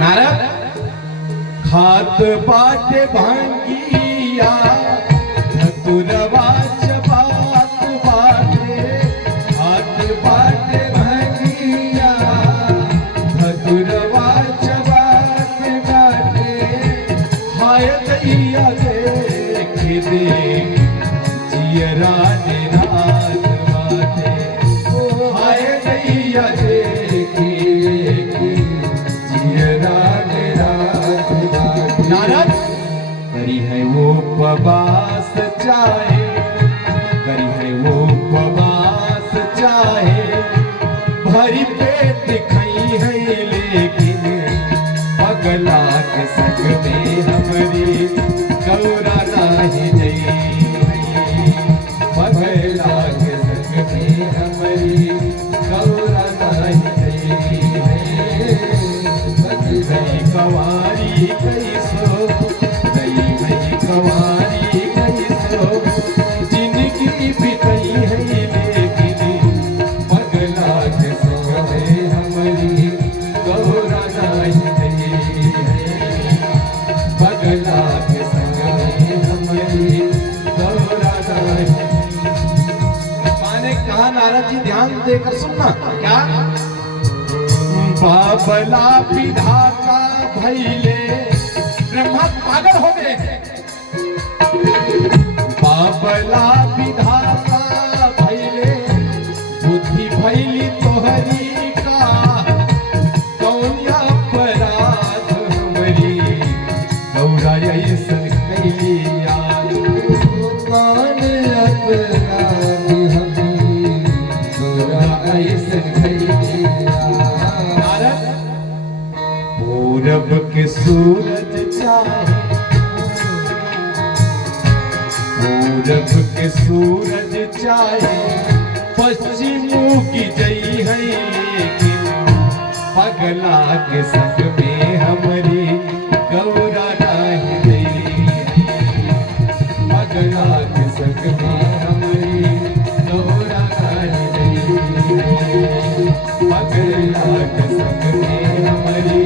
नारद, खात बाटे भांगिया धतुरवा चबात बाटे। हाथ बाटे भांगिया धतुरवा चबात देख जियरा निराश बाटे। हाय नैया देखी देखी जियरा निराश बाटे। नारद करी है वो उपवास चाहे, करी है वो उपवास चाहे, भरी पेट खाई है लेकिन पगला के संग में हमारी गौरा नाही नहीं। पगला के संग में हमारी गौरा नाही नहीं। गई कवारी कैसो, गई कवारी कैसो, जिंदगी बिताई है लेकिन पगला के संग में हमारी गौरा नाही नहीं। पगला के संग में हमारी गौरा नाही। माने कहा नारद जी ध्यान देकर सुनना। क्या? बाबला विधाता भैले ब्रह्मा पागल हो गए हैं। बाबला विधाता भैले बुद्धि भैली तोहरी का, कौन अपराध हमरी गौरा ऐसन कैली याद। कौन अपराध हमरी गौरा ऐसन कैली याद। नारद पूरब के सूरज चाहे, पूरब के सूरज चाहे, पश्चिम की जई है लेकिन पगला के संग में हमारी गौरा नाही नहीं। पगला के संग में हमारी गौरा नाही नहीं। पगला के संग में हमारी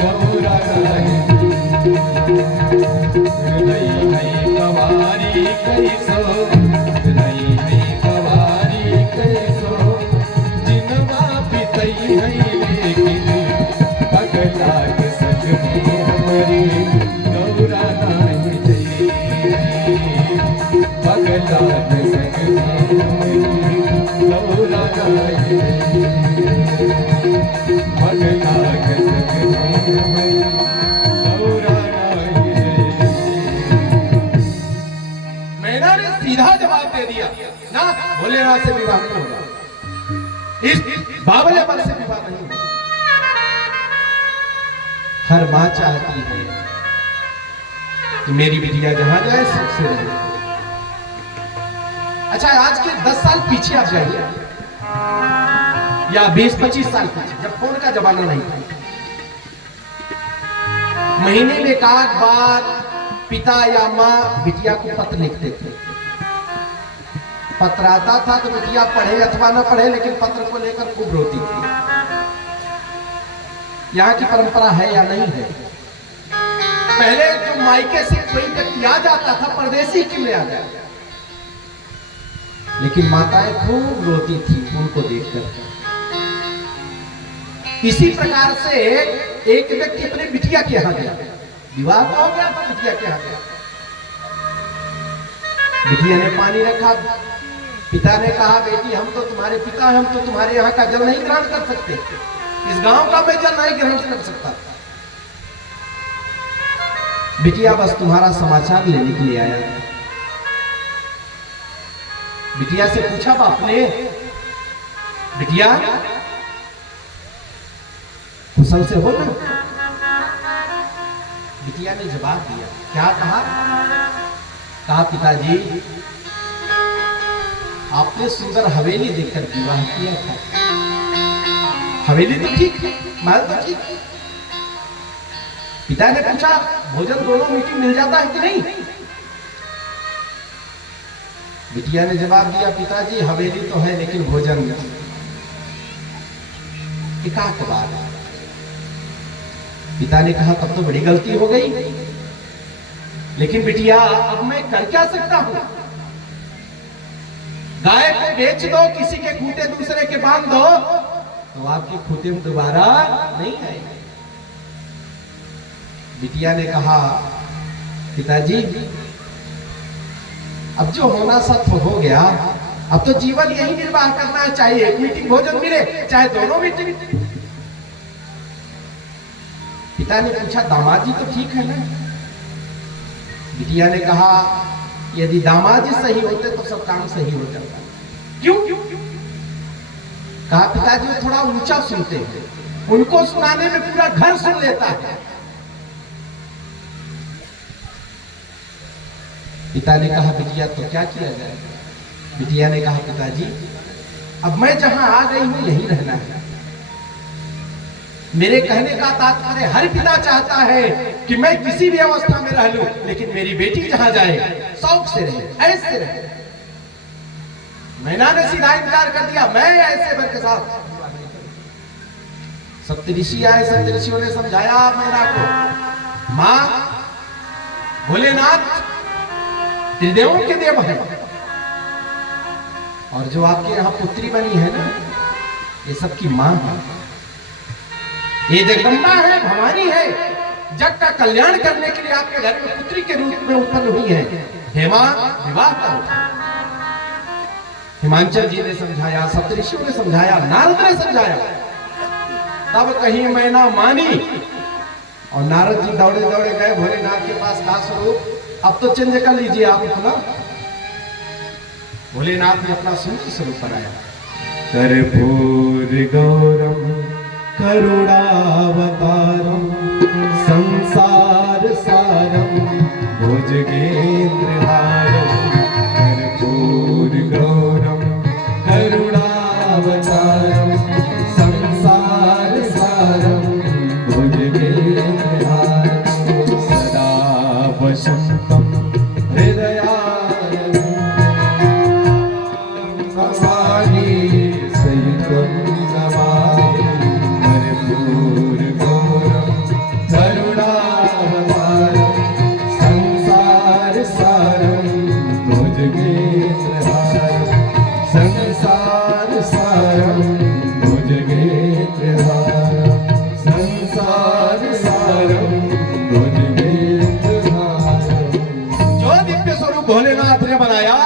गौरा नाही नहीं। कवारी कैसो, नहीं कवारी कैसो, जिनवा बितई है लेकिन पगला के संग में हमारी गौरा नाही नहीं। पगला के संग में हमारी गौरा नाही नहीं। पगला के संग में हमारी गौरा नाही नहीं। मैना ने सीधा जवाब दे दिया ना, भोलेनाथ से विवाह नहीं होगा, इस बाबले पर से विवाह नहीं होगा। हर माँ चाहती है कि मेरी बिटिया जहां जाए सुख से रहे। अच्छा, आज के 10 साल पीछे आप जाइए या 20-25 साल पीछे, जब फोन का जमाना नहीं था, महीने में एक आध बार पिता या माँ बिटिया को पत्र लिखते थे। पत्र आता था तो बिटिया पढ़े अथवा न पढ़े, लेकिन पत्र को लेकर खूब रोती थी। यहाँ की परंपरा है या नहीं है? पहले जो मायके से कोई व्यक्ति आ जाता था, परदेसी क्यों आ जाए, लेकिन माताएं खूब रोती थी उनको देखकर। इसी प्रकार से एक व्यक्ति अपने बिटिया के यहाँ गया, विवाह हो गया तो बिटिया के यहाँ गया। बिटिया ने पानी रखा, पिता ने कहा बेटी हम तो तुम्हारे पिता हैं, हम तो तुम्हारे यहाँ का जल नहीं ग्रहण कर सकते, इस गांव का मैं जल नहीं ग्रहण कर सकता। बिटिया बस तुम्हारा समाचार लेने के लिए आया। बिटिया से पूछा बाप ने, बिटिया कुशल से हो ना? बिटिया ने जवाब दिया। क्या कहा? कहा पिताजी आपने सुंदर हवेली देखकर विवाह किया था। हवेली तो ठीक, महल तो ठीक। पिता ने पूछा भोजन दोनों मीटिंग मिल जाता है कि नहीं? बिटिया ने जवाब दिया पिताजी हवेली तो है लेकिन भोजन एकाक बार। पिता ने कहा तब तो बड़ी गलती हो गई, लेकिन बिटिया अब मैं कर क्या सकता हूं? गाय को बेच दो, किसी के खूंटे दूसरे के बांध दो तो आपके खूंटे में दोबारा नहीं आएंगे। बिटिया ने कहा पिताजी अब जो होना सत्य हो गया, अब तो जीवन यही निर्वाह करना है, चाहे एक मीटिंग भोजन मिले चाहे दोनों मीटिंग। पिता ने पूछा दामाद जी तो ठीक है ना? बिटिया ने कहा यदि दामाद जी सही होते तो सब काम सही हो जाता। क्यों? कहा पिताजी वो थोड़ा ऊंचा सुनते हैं, उनको सुनाने में पूरा घर सुन लेता है। पिता ने कहा बिटिया तो क्या किया जाए? बिटिया ने कहा पिताजी अब मैं जहां आ गई हूं यहीं रहना है। मेरे कहने का तात्पर्य हर पिता चाहता है कि मैं किसी भी अवस्था में रह लूं, लेकिन मेरी बेटी जहां जाए शौक से रहे, ऐसे रहे। मैना ने सीधा इनकार कर दिया, मैं ऐसे वर के साथ। सप्तऋषि आए, सप्तऋषियों ने समझाया मैना को, मां भोलेनाथ त्रिदेवों के देव है, और जो आपके यहां पुत्री बनी है ना, ये सबकी मां है। ये जगदम्बा है, भवानी है, जग का कल्याण करने के लिए आपके घर में पुत्री के रूप में उत्पन्न हुई है। हे मां विवाह करो। हिमांचल जी ने समझाया, सप्तऋषियों ने समझाया, नारद ने समझाया, तब कहीं मैना मानी। और नारद जी दौड़े दौड़े गए भोलेनाथ के पास, कहा स्वरूप अब तो चेंज कर लीजिए आप अपना। भोलेनाथ ने अपना सुंदर स्वरूप बनाया। कर्पूर गौरम करुणावतारम संसार सारम भुजगेंद्रहारम। कर्पूर गौरम करुणावतारम संसार सारम भुजगेंद्रहारम। सदा वसंतम हृदयारविंदे भवानी सहितं नमामि। कर्पूर गौरम करुणावतारम संसार सारम भुजगेंद्रहारम। संसार सारम भुजगेंद्रहारम। संसार सारम भुजगेंद्रहारम। जो दिव्य स्वरूप भोलेनाथ ने बनाया,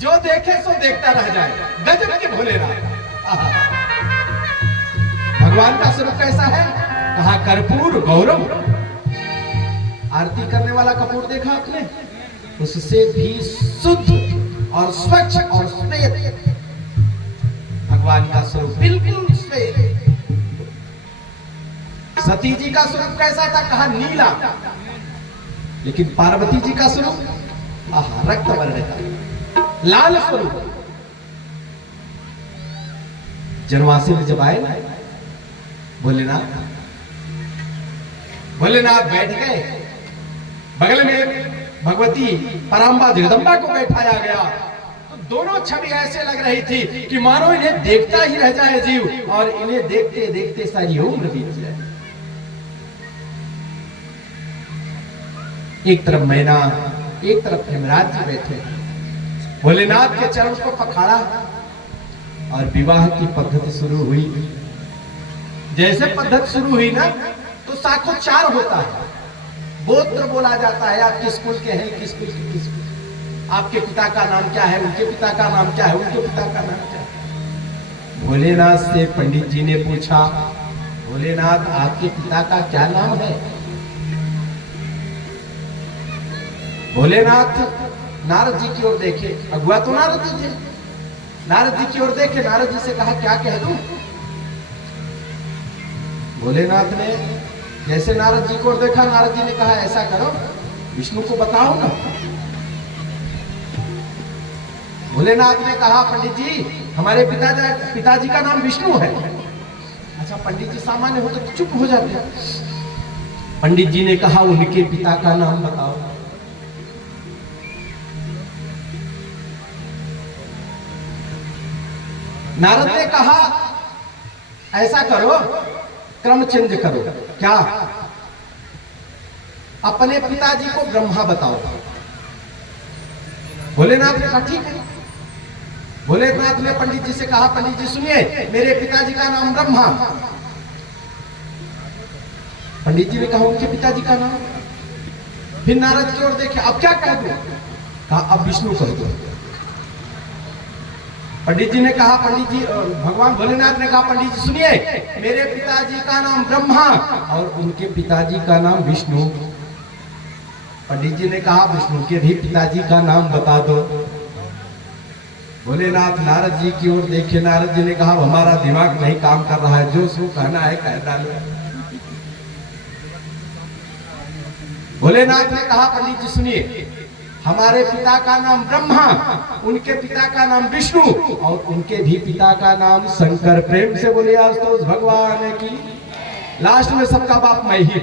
जो देखे सो देखता रह जाए। गजब के भोलेनाथ। भगवान का स्वरूप कैसा है? कहा कर्पूर गौरम। आरती करने वाला कपूर देखा आपने? उससे भी शुद्ध और स्वच्छ और श्वेत भगवान का स्वरूप, बिल्कुल श्वेत। सती जी का स्वरूप कैसा था? कहा नीला। लेकिन पार्वती जी का स्वरूप रक्त वर्ण था, लाल स्वरूप। जनवासी में जब आए भोलेनाथ बैठ गए, बगल में भगवती पराम्बा जगदम्बा को बैठाया गया। तो दोनों छवि ऐसे लग रही थी कि मानो इन्हें देखता ही रह जाए जीव, और इन्हें देखते देखते सारी उम्र बीत जाए। एक तरफ मैना, एक तरफ हेमराज जी बैठे। भोलेनाथ के चरण को पखाड़ा और विवाह की पद्धति शुरू हुई। जैसे पद्धति शुरू हुई ना, तो साखोच्चार होता है, गोत्र बोला जाता है। आप किस कुल के हैं, किस कुल के, किस कुल, आपके पिता का नाम क्या है, उनके पिता का नाम क्या है, उनके पिता का नाम क्या है। भोलेनाथ से पंडित जी ने पूछा, भोलेनाथ आपके पिता का क्या नाम है? भोलेनाथ नारद जी की ओर देखे, अगुआ तो नारद जी थे। नारद जी की ओर देखे, नारद जी से कहा क्या कह दूं? भोलेनाथ ने जैसे नारद जी को देखा, नारद जी ने कहा ऐसा करो, विष्णु को बताओ ना। भोलेनाथ ने कहा पंडित जी हमारे पिताजी का नाम विष्णु है। अच्छा, पंडित जी सामान्य होते तो चुप हो जाते। पंडित जी ने कहा उनके पिता का नाम बताओ। नारद ने कहा ऐसा करो, क्रम चेंज करो। क्या? अपने पिताजी को ब्रह्मा बताओ। भोलेनाथ ने कहा ठीक है। भोलेनाथ ने पंडित जी से कहा पंडित जी सुनिए, मेरे पिताजी का नाम ब्रह्मा। पंडित जी ने कहा उनके पिताजी का नाम। फिर नारद की ओर देखे, अब क्या कह दूं? कहा अब विष्णु कर दो। पंडित जी ने कहा, पंडित जी भगवान भोलेनाथ ने कहा, पंडित जी सुनिए, मेरे पिताजी का नाम ब्रह्मा और उनके पिताजी का नाम विष्णु। पंडित जी ने कहा विष्णु के भी पिताजी का नाम बता दो। भोलेनाथ नारद जी की ओर देखे। नारद जी ने कहा हमारा दिमाग नहीं काम कर रहा है, जो सो कहना है कह डालो। भोलेनाथ ने कहा पंडित जी सुनिए, हमारे पिता का नाम ब्रह्मा, उनके पिता का नाम विष्णु और उनके भी पिता का नाम शंकर। प्रेम से बोले आस्तोष भगवान की। लास्ट में सबका बाप मैं ही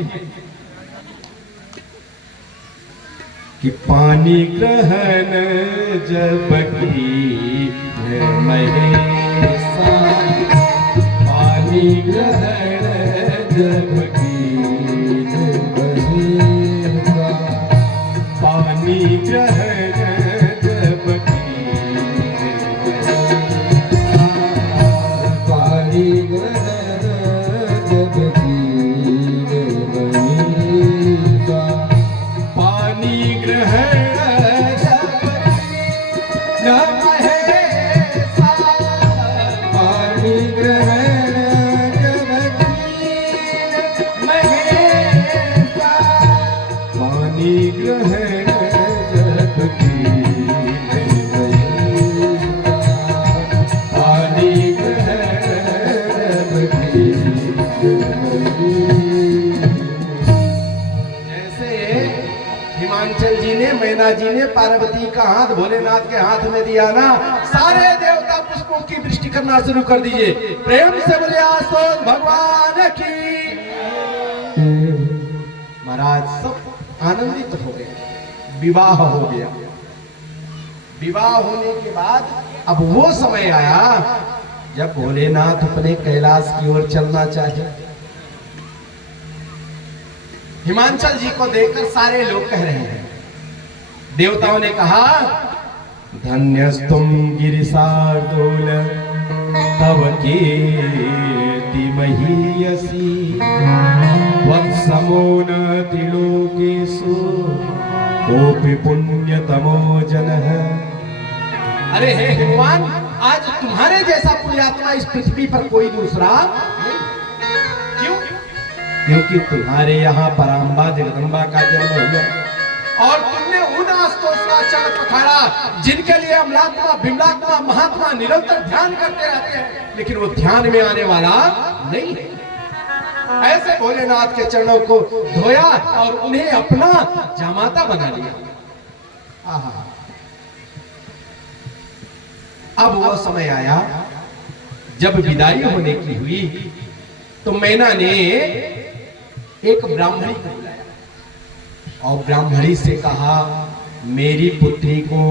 कि पानी ग्रहण जब की महेशा, पानी ग्रहण जब की महेशा, पानी ग्रहण जब की महेशा, पानी ग्रहण जब की महेशा, पानी ग्रहण जब न महेशा, पानी ग्रहण जब की महेशा, पानी ग्रहण जब की महेशा, पानी ग्रहण जब की हिमांचल जी ने, मैना जी ने पार्वती का हाथ भोलेनाथ के हाथ में दिया ना, सारे देवता पुष्पों की वृष्टि करना शुरू कर दीजिए। प्रेम से बोले आस्तोष भगवान की। महाराज सब आनंदित हो गए, विवाह हो गया। विवाह होने के बाद अब वो समय आया जब भोलेनाथ अपने कैलाश की ओर चलना चाहे। हिमांचल जी को देखकर सारे लोग कह रहे हैं, देवताओं ने कहा धन्यस्तुम गिरिशार्दूल तव कीर्ति महीयसी, वत्समो न त्रिलोकेषु कोऽपि पुण्यतमो जनः। अरे हे भगवान, आज तुम्हारे जैसा पुण्यात्मा इस पृथ्वी पर कोई दूसरा नहीं। क्यों? क्योंकि तुम्हारे यहाँ पराम्बा जगदम्बा का जन्म हुआ और तुमने उन आस्तों का चरण पखाड़ा जिनके लिए अमलात्मा, बिमलात्मा, महात्मा निरंतर ध्यान करते रहते हैं, लेकिन वो ध्यान में आने वाला नहीं है। ऐसे भोलेनाथ के चरणों को धोया और उन्हें अपना जामाता बना लिया। आहा। अब वो समय आया जब विदाई होने की हुई तो मैना ने एक ब्राह्मणी को बुलाया और ब्राह्मणी से कहा मेरी पुत्री को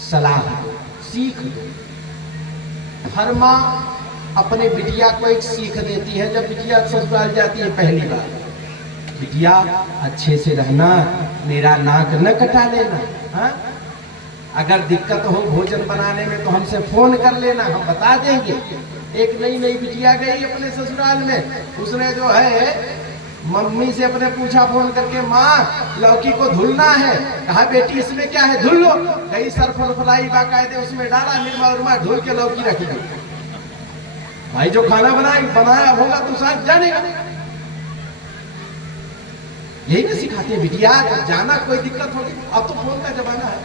सलाह दो, सीख दो। हर माँ अपने बिटिया को एक सीख देती है जब बिटिया ससुराल जाती है पहली बार, बिटिया अच्छे से रहना, मेरा नाक न कटा लेना, हाँ? अगर दिक्कत हो भोजन बनाने में तो हमसे फोन कर लेना, हम बता देंगे। एक नई नई बिटिया गई अपने ससुराल में, उसने जो है मम्मी से अपने पूछा फोन करके, माँ लौकी को धुलना है। कहा बेटी इसमें क्या है, धुल लो। गई सर्फ फलाई बाकायदे उसमें डाला, निरमा उरमा धुल के लौकी रख दी। भाई जो खाना बनाया होगा तो साथ जानेगा। यही ना सिखाते हैं बिटिया, जाना कोई दिक्कत होगी, अब तो फोन का जमाना है,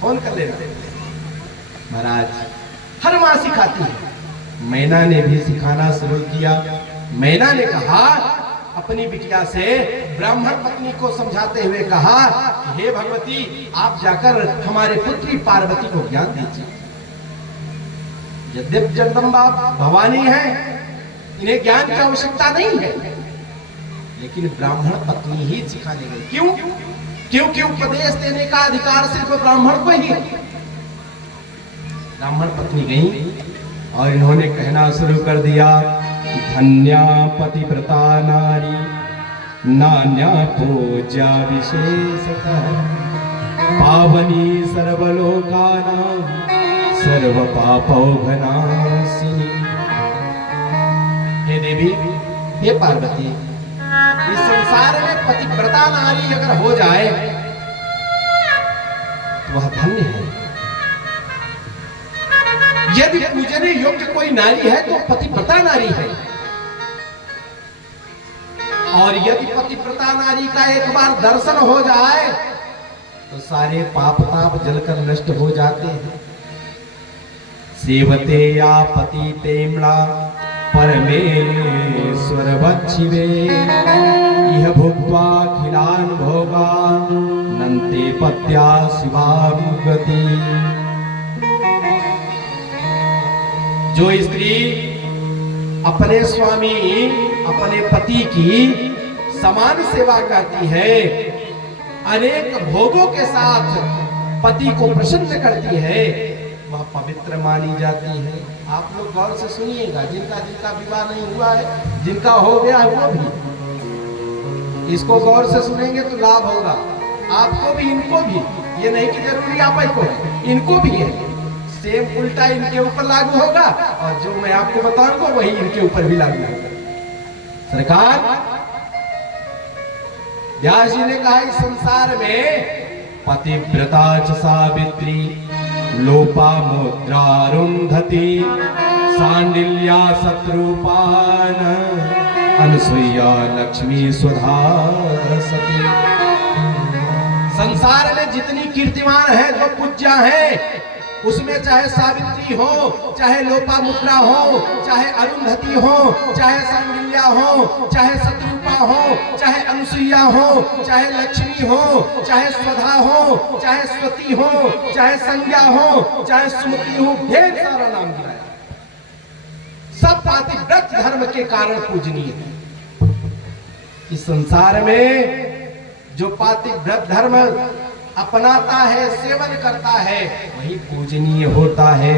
फोन कर लेना। महाराज हर माँ सिखाती है, मैना ने भी सिखाना शुरू किया। मैना ने कहा अपनी बिटिया से, ब्राह्मण पत्नी को समझाते हुए कहा कि हे भगवती, आप जाकर हमारे पुत्री पार्वती को ज्ञान दीजिए। यद्यपि जगदम्बा भवानी है, इन्हें ज्ञान की आवश्यकता नहीं है, लेकिन ब्राह्मण पत्नी ही सिखाने गई। क्यों? क्योंकि उपदेश देने का अधिकार सिर्फ ब्राह्मण को ही है। ब्राह्मण पत्नी गई और इन्होंने कहना शुरू कर दिया, धन्या पतिव्रता नारी नान्या पूजा विशेषतः, पावनी सर्वलोकानां सर्व पापौघनाशिनी। हे देवी, हे पार्वती, इस संसार में पतिव्रता नारी अगर हो जाए धन्य है। यदि पूजने योग्य कोई नारी है तो पतिव्रता नारी है, और यदि पतिव्रता नारी का एक बार दर्शन हो जाए तो सारे पाप ताप जलकर नष्ट हो जाते हैं। सेवते या पति तेम्ला परमेश्वर बच्छिवे इह भुक्त्वा खिलान भोगा नन्ते पत्या शिवाम गति। जो स्त्री अपने स्वामी अपने पति की समान सेवा करती है, अनेक भोगों के साथ पति को प्रसन्न करती है, वह पवित्र मानी जाती है। आप लोग गौर से सुनिएगा, जिनका जिनका विवाह नहीं हुआ है, जिनका हो गया है वो भी इसको गौर से सुनेंगे तो लाभ होगा आपको भी, इनको भी। ये नहीं कि जरूरी आप ही को है, इनको भी है। सेम उल्टा इनके ऊपर लागू होगा और जो मैं आपको बताऊंगा वही इनके ऊपर भी लागू होगा। सरकार व्यास जी ने कहा इस संसार में पतिव्रता च सावित्री लोपामुद्रारुन्धति सांडिल्या शत्रुपान अनुसुईया लक्ष्मी स्वधा सती। संसार में जितनी कीर्तिमान है, जो पूज्या है, उसमें चाहे सावित्री हो, चाहे लोपामुद्रा हो, चाहे अरुंधति हो, चाहे सांडिल्या हो, चाहे शत्रुपा हो, चाहे अनुसुईया हो, चाहे लक्ष्मी हो, चाहे स्वधा हो, चाहे स्वती हो, चाहे संज्ञा हो, चाहे सुमति हो, ढेर सारा नाम गिराया। सब पातिव्रत धर्म के कारण पूजनीय है। इस संसार में जो पातिव्रत धर्म अपनाता है, सेवन करता है, वही पूजनीय होता है।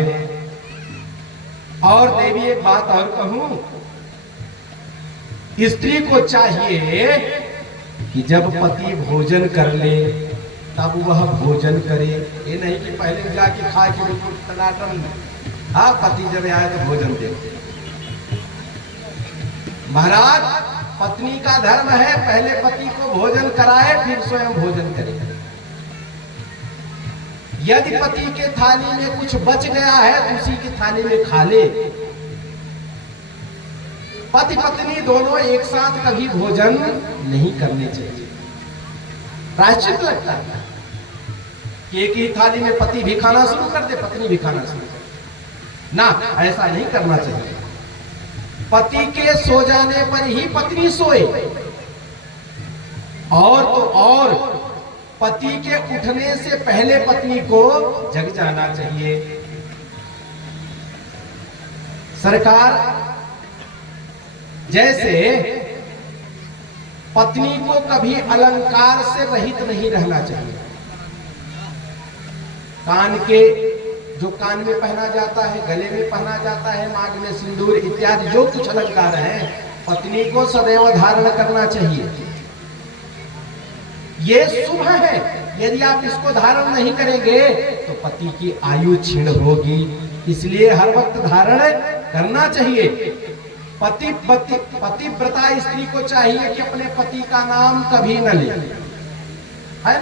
और देवी एक बात और कहूं, स्त्री को चाहिए कि जब पति भोजन कर ले तब वह भोजन करे। ये नहीं कि पहले जाके खा के बिल्कुल टनाटन, हाँ पति जब आए तो भोजन दे। महाराज, पत्नी का धर्म है पहले पति को भोजन कराए फिर स्वयं भोजन करे। यदि पति के थाली में कुछ बच गया है तो उसी की थाली में खा ले। पति पत्नी दोनों एक साथ कभी भोजन नहीं करने चाहिए। प्रायश्चित लगता है कि एक ही थाली में पति भी खाना शुरू कर दे, पत्नी भी खाना शुरू कर दे। ना, ऐसा नहीं करना चाहिए। पति के सो जाने पर ही पत्नी सोए, और तो और पति के उठने से पहले पत्नी को जग जाना चाहिए। सरकार जैसे पत्नी को कभी अलंकार से रहित नहीं रहना चाहिए। कान के जो कान में पहना जाता है, गले में पहना जाता है, मांग में सिंदूर इत्यादि जो कुछ अलंकार हैं, पत्नी को सदैव धारण करना चाहिए। ये शुभ है। यदि आप इसको धारण नहीं करेंगे तो पति की आयु क्षीण होगी, इसलिए हर वक्त धारण करना चाहिए। पतिव्रता स्त्री को चाहिए कि अपने पति का नाम कभी न ले। है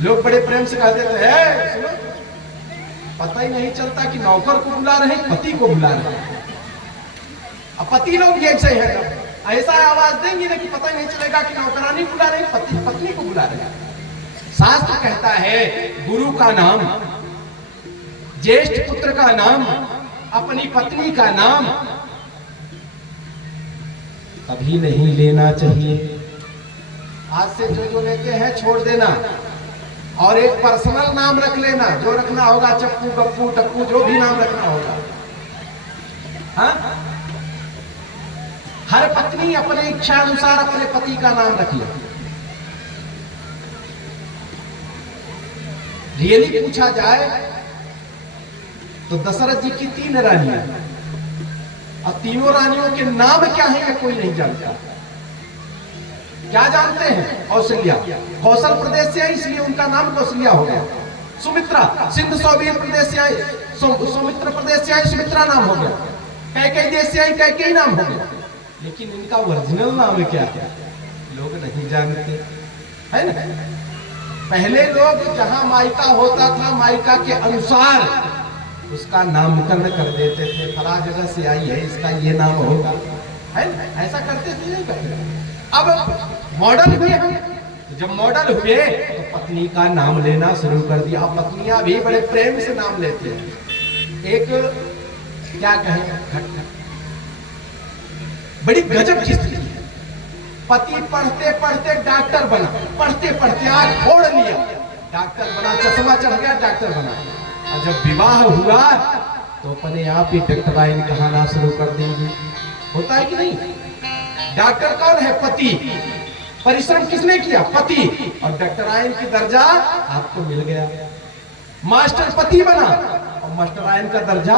लोग बड़े प्रेम से कह देते हैं, सुनो, पता ही नहीं चलता कि नौकर को बुला रहे पति को बुला रहे। अब पति लोग ऐसे हैं, ऐसा आवाज देंगे ना कि पता ही नहीं चलेगा कि नौकरानी बुला रही पति पत्नी को बुला रहे। शास्त्र कहता है गुरु का नाम, ज्येष्ठ पुत्र का नाम, अपनी पत्नी का नाम कभी नहीं लेना चाहिए। आज से जो लेते हैं छोड़ देना, और एक पर्सनल नाम रख लेना, जो रखना होगा, चप्पू गप्पू टप्पू जो भी नाम रखना होगा। हाँ, हर पत्नी अपने इच्छा अनुसार अपने पति का नाम रख ले। रियली पूछा जाए तो दशरथ जी की 3 रानियां, अब तीनों रानियों के नाम क्या है ये कोई नहीं जानता। क्या जानते हैं? कौशल्या, कौशल प्रदेश से है इसलिए उनका नाम कौशल्या हो गया। सुमित्रा सिंध सौवीर प्रदेश से आई, सौमित्र प्रदेश से आई, सुमित्रा नाम हो गया। कैकेयी देश से आई, कैकेयी नाम हो गया। लेकिन इनका ओरिजिनल नाम क्या है लोग नहीं जानते, है ना। पहले लोग जहां मायका होता था मायका के अनुसार उसका नामकरण कर देते थे, फला जगह से आई है इसका ये नाम होगा, है ना? ऐसा करते थे नहीं करते। अब मॉडल हुए हम, तो जब मॉडल हुए तो पत्नी का नाम लेना शुरू कर दिया। अब पत्नियां भी बड़े प्रेम से नाम लेते हैं। एक क्या कहें घटना, बड़ी गजब की स्थिति है। पति पढ़ते पढ़ते डॉक्टर बना, पढ़ते पढ़ते आंख फोड़ लिया, डॉक्टर बना, चश्मा चढ़ गया, डॉक्टर बना। और जब विवाह हुआ तो अपने आप ही डॉक्टराइन कहना शुरू कर देंगे। होता है कि नहीं? डॉक्टर कौन है? पति। परिश्रम किसने किया? पति। और डॉक्टराइन की दर्जा आपको मिल गया। मास्टर पति बना और मास्टराइन का दर्जा।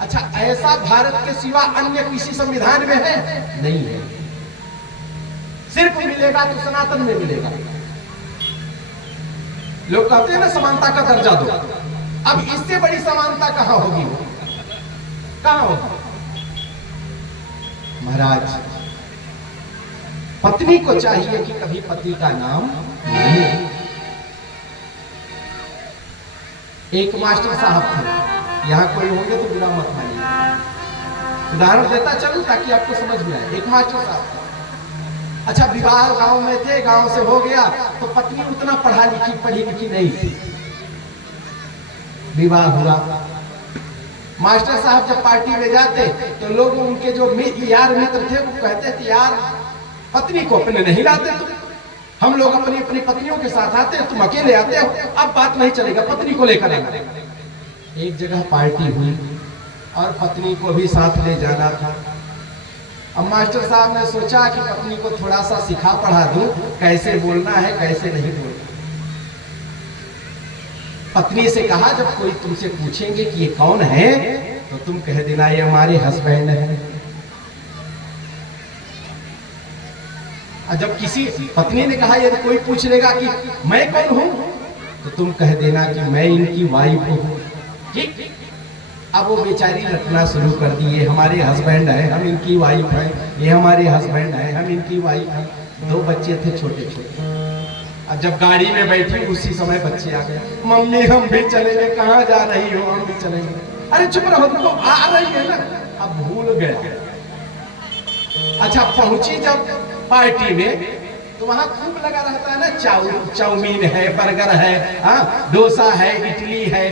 अच्छा, ऐसा भारत के सिवा अन्य किसी संविधान में है? नहीं है। सिर्फ मिलेगा तो सनातन में मिलेगा। लोग कहते हैं ना समानता का दर्जा दो। अब इससे बड़ी समानता कहां होगी? कहां होगी? महाराज, पत्नी को चाहिए कि कभी पति का नाम ले। एक मास्टर साहब थे, यहां कोई होंगे तो बुरा मत मानिए, उदाहरण देता चलूं ताकि आपको समझ में आए। एक मास्टर साहब थे। अच्छा, विवाह गांव में थे, गांव से हो गया तो पत्नी उतना पढ़ी लिखी नहीं थी। विवाह हुआ, मास्टर साहब जब पार्टी में जाते तो लोग उनके जो यार मित्र थे वो कहते थे, यार पत्नी को अपने नहीं लाते तुम, हम लोग अपनी अपनी पत्नियों के साथ आते हैं, तुम अकेले आते हो, अब बात नहीं चलेगा, पत्नी को लेकर आना। एक जगह पार्टी हुई और पत्नी को भी साथ ले जाना था। अब मास्टर साहब ने सोचा कि पत्नी को थोड़ा सा सिखा पढ़ा दूं, कैसे बोलना है कैसे नहीं बोलना। पत्नी से कहा, जब कोई तुमसे पूछेंगे कि ये कौन है तो तुम कह देना ये हमारे हस्बैंड है। और जब किसी पत्नी ने कहा यदि कोई पूछ लेगा कि मैं कौन हूं तो तुम कह देना कि मैं इनकी वाइफ हूं। ठीक? अब वो बेचारी रटना शुरू कर दी, ये हमारे हस्बैंड है, हम इनकी वाइफ है, ये हमारे हस्बैंड है, हम इनकी वाइफ है। 2 बच्चे थे छोटे छोटे। अब जब गाड़ी में बैठी उसी समय बच्चे आ गए, मम्मी हम भी चलेंगे। कहाँ जा रही हो? हम भी चलेंगे। अरे चुप रहो, तुमको आ रही है ना। अब भूल गया। अच्छा, पहुंची जब पार्टी में तो वहां खूब लगा रहता है ना, चाउमीन है, बर्गर है, डोसा है, इडली है,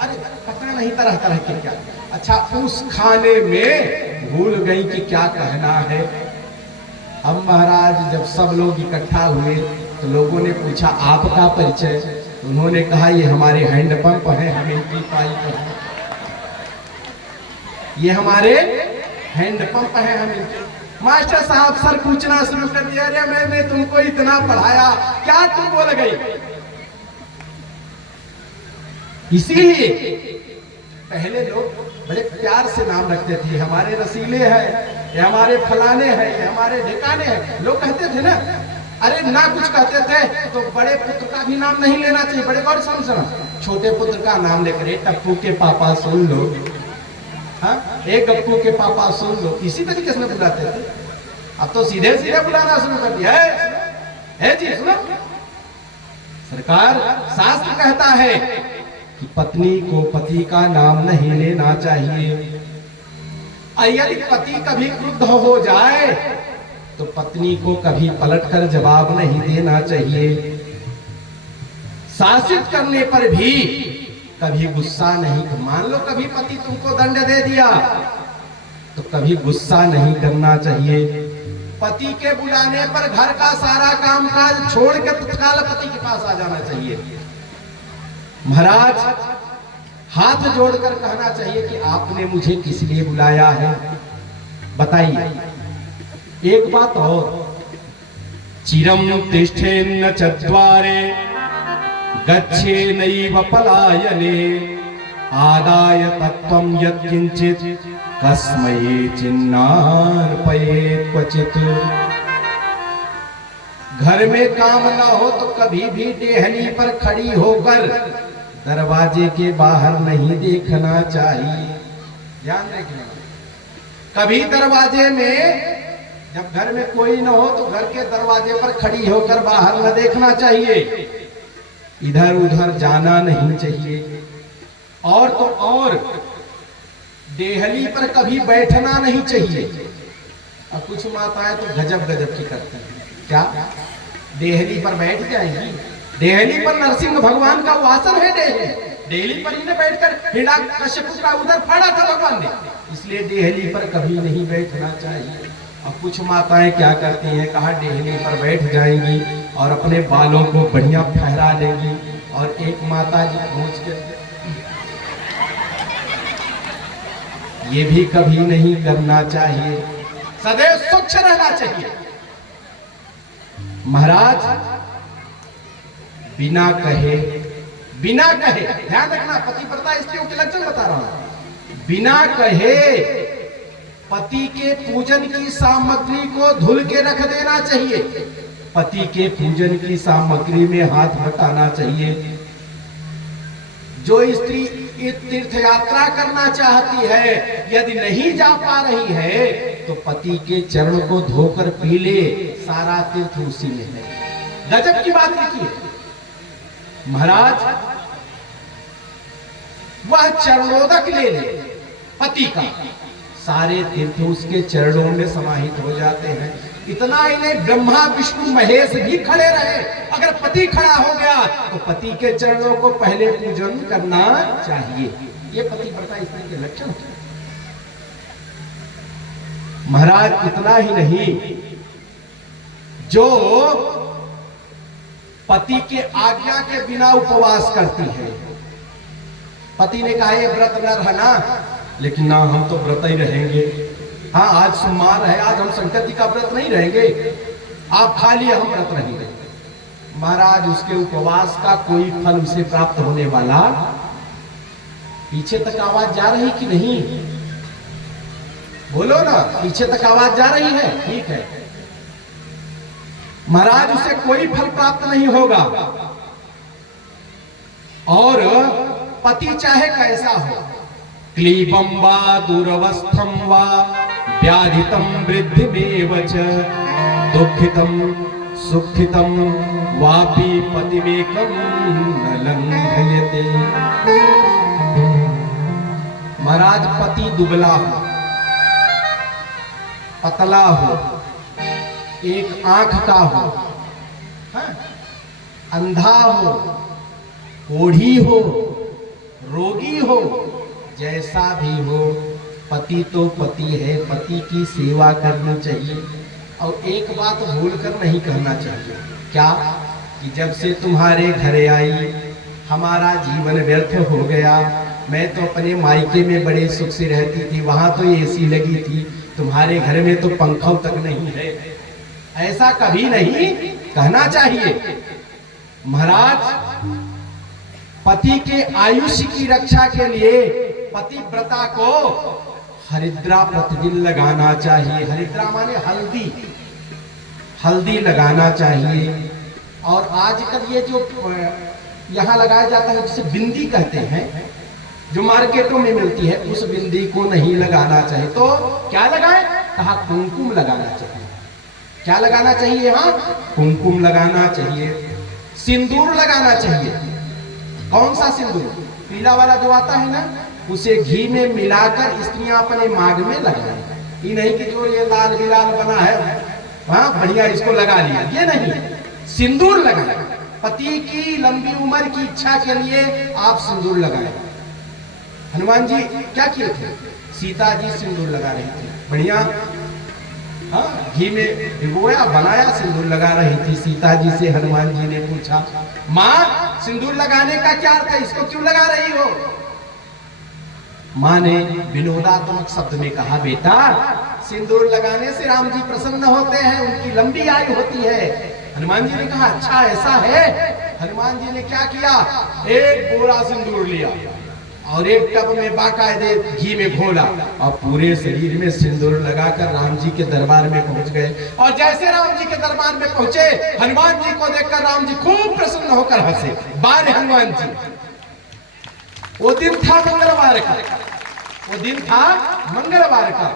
अरे पता नहीं तरह तरह के क्या। अच्छा, उस खाने में भूल गई कि क्या कहना है। अब महाराज जब सब लोग इकट्ठा हुए तो लोगों ने पूछा आपका परिचय, तो उन्होंने कहा ये हमारे हैंडपंप है, हम इनकी पाइप है, ये हमारे हैंडपंप है, हम इनके। मास्टर साहब सर पूछना शुरू कर दिया, अरे मैंने तुमको इतना पढ़ाया, क्या तुम बोल गई? इसीलिए पहले लोग बड़े प्यार से नाम रखते थे, हमारे रसीले हैं, ये हमारे फलाने हैं, ये हमारे ढिकाने हैं। लोग कहते थे ना, अरे ना कुछ कहते थे तो बड़े पुत्र का भी नाम नहीं लेना चाहिए। बड़े गौर समझना, छोटे पुत्र का नाम लेकर टप्पू के पापा सुन लो, हाँ, एक गप्पू के पापा सुन लो, इसी तरीके से बुलाते थे। अब तो सीधे सीधे बुलाना शुरू कर दिया है जी। सुनो, सरकार शास्त्र कहता है कि पत्नी को पति का नाम नहीं लेना चाहिए। यदि पति कभी क्रुद्ध हो जाए तो पत्नी को कभी पलटकर जवाब नहीं देना चाहिए। शासित करने पर भी कभी गुस्सा नहीं। मान लो कभी पति तुमको दंड दे दिया तो कभी गुस्सा नहीं करना चाहिए। पति के बुलाने पर घर का सारा कामकाज छोड़ के तत्काल पति के पास आ जाना चाहिए। महाराज हाथ जोड़कर कहना चाहिए कि आपने मुझे किस लिए बुलाया है, बताइए। एक बात और, चिरम तिष्ठेन्न चद्वारे गच्छेनैव पलायने आदाय तत्त्वं यत्किंचित् कस्मै चिन्नार्पयेत् क्वचित्। घर में काम ना हो तो कभी भी डेहनी पर खड़ी होकर दरवाजे के बाहर नहीं देखना चाहिए। ध्यान रखना, कभी दरवाजे में जब घर में कोई न हो तो घर के दरवाजे पर खड़ी होकर बाहर न देखना चाहिए, इधर उधर जाना नहीं चाहिए, और तो और देहली पर कभी बैठना नहीं चाहिए। अब कुछ माताएं तो गजब गजब की करती हैं, क्या देहली पर बैठ जाएंगी? देहली पर नरसिंह भगवान का वासन है। देहली पर ही ने बैठकर हिरण्यकश्यप का उधर फाड़ा था भगवान ने, इसलिए देहली पर कभी नहीं बैठना चाहिए। अब कुछ माताएं क्या करती हैं, कहा देहली पर बैठ जाएंगी और अपने बालों को बढ़िया फहरा लेंगी, और एक माता जी पहुंच के, ये भी कभी नहीं करना चाहिए, सदैव स्वच्छ रहना चाहिए। महाराज बिना कहे ध्यान रखना, पतिव्रता स्त्रियों के लक्षण बता रहा हूं, बिना कहे पति के पूजन की सामग्री को धुल के रख देना चाहिए, पति के पूजन की सामग्री में हाथ हटाना चाहिए। जो स्त्री तीर्थ यात्रा करना चाहती है, यदि नहीं जा पा रही है तो पति के चरण को धोकर पी ले, सारा तीर्थ उसी में है। गजब की बात लिखी है महाराज, वह चरणोदक ले ले पति का, सारे तीर्थ उसके चरणों में समाहित हो जाते हैं। इतना ही नहीं, ब्रह्मा विष्णु महेश भी खड़े रहे, अगर पति खड़ा हो गया तो पति के चरणों को पहले पूजन करना चाहिए। ये पतिव्रता स्त्री के लक्षण है महाराज। इतना ही नहीं, जो पति के आज्ञा के बिना उपवास करती है, पति ने कहा ये व्रत न रहना, लेकिन ना हम तो व्रत ही रहेंगे, हाँ आज सोमवार है, आज हम संकट का व्रत नहीं रहेंगे, आप खा लिए हम व्रत रहेंगे। महाराज उसके उपवास का कोई फल उसे प्राप्त होने वाला, पीछे तक आवाज जा रही कि नहीं? बोलो ना, पीछे तक आवाज जा रही है? ठीक है महाराज, उसे कोई फल प्राप्त नहीं होगा, और पति चाहे कैसा हो, क्लीबं वा दुरवस्थं वा व्याधितं वृद्धिमेव च दुःखितं सुखितं वापि पतिमेकं न लंघयते। महाराज पति दुबला हो, पतला हो, एक आंख का हो, अंधा हो, कोढ़ी हो, रोगी हो, जैसा भी हो, पति तो पति है, पति की सेवा करनी चाहिए। और एक बात भूलकर नहीं कहना चाहिए, क्या कि जब से तुम्हारे घरे आई हमारा जीवन व्यर्थ हो गया, मैं तो अपने मायके में बड़े सुख से रहती थी, वहां तो एसी लगी थी, तुम्हारे घर में तो पंखा तक नहीं है, ऐसा कभी नहीं कहना चाहिए। महाराज पति के आयुष्य की रक्षा के लिए पतिव्रता को हरिद्रा प्रतिदिन लगाना चाहिए। हरिद्रा माने हल्दी, हल्दी लगाना चाहिए। और आजकल ये जो यहाँ लगाया जाता है जिसे बिंदी कहते हैं, जो मार्केटों में मिलती है, उस बिंदी को नहीं लगाना चाहिए। तो क्या लगाएं? कहा कुमकुम लगाना चाहिए। क्या लगाना चाहिए? यहाँ कुमकुम लगाना चाहिए, सिंदूर लगाना चाहिए। कौन सा सिंदूर? पीला वाला जो आता है ना, उसे घी में मिलाकर स्त्रियां अपने मांग में लगाएं। ये नहीं कि जो ये लाल बिलाल बना है, हाँ बढ़िया इसको लगा लिया, ये नहीं, सिंदूर लगाएं। पति की लंबी उम्र की इच्छा के लिए आप सिंदूर लगाएं। हनुमान जी क्या किए थे? सीता जी सिंदूर लगा रही थी, बढ़िया, हाँ घी में भिगोया, बनाया, सिंदूर लगा रही थी। सीता जी से हनुमान जी ने पूछा, माँ सिंदूर लगाने का क्या अर्थ है, इसको क्यों लगा रही हो? माँ ने विनोदात्मक शब्द में कहा, बेटा सिंदूर लगाने से राम जी प्रसन्न होते हैं, उनकी लंबी आयु होती है। हनुमान जी ने कहा, अच्छा ऐसा है? हनुमान जी ने क्या किया? एक बोरा सिंदूर लिया और एक टब में बाकायदे घी में घोला और पूरे शरीर में सिंदूर लगाकर राम जी के दरबार में पहुंच गए। और जैसे राम जी के दरबार में पहुंचे, हनुमान जी को देखकर राम जी खूब प्रसन्न होकर हंसे। बारे हनुमान जी, वो दिन था मंगलवार का, वो दिन था मंगलवार का।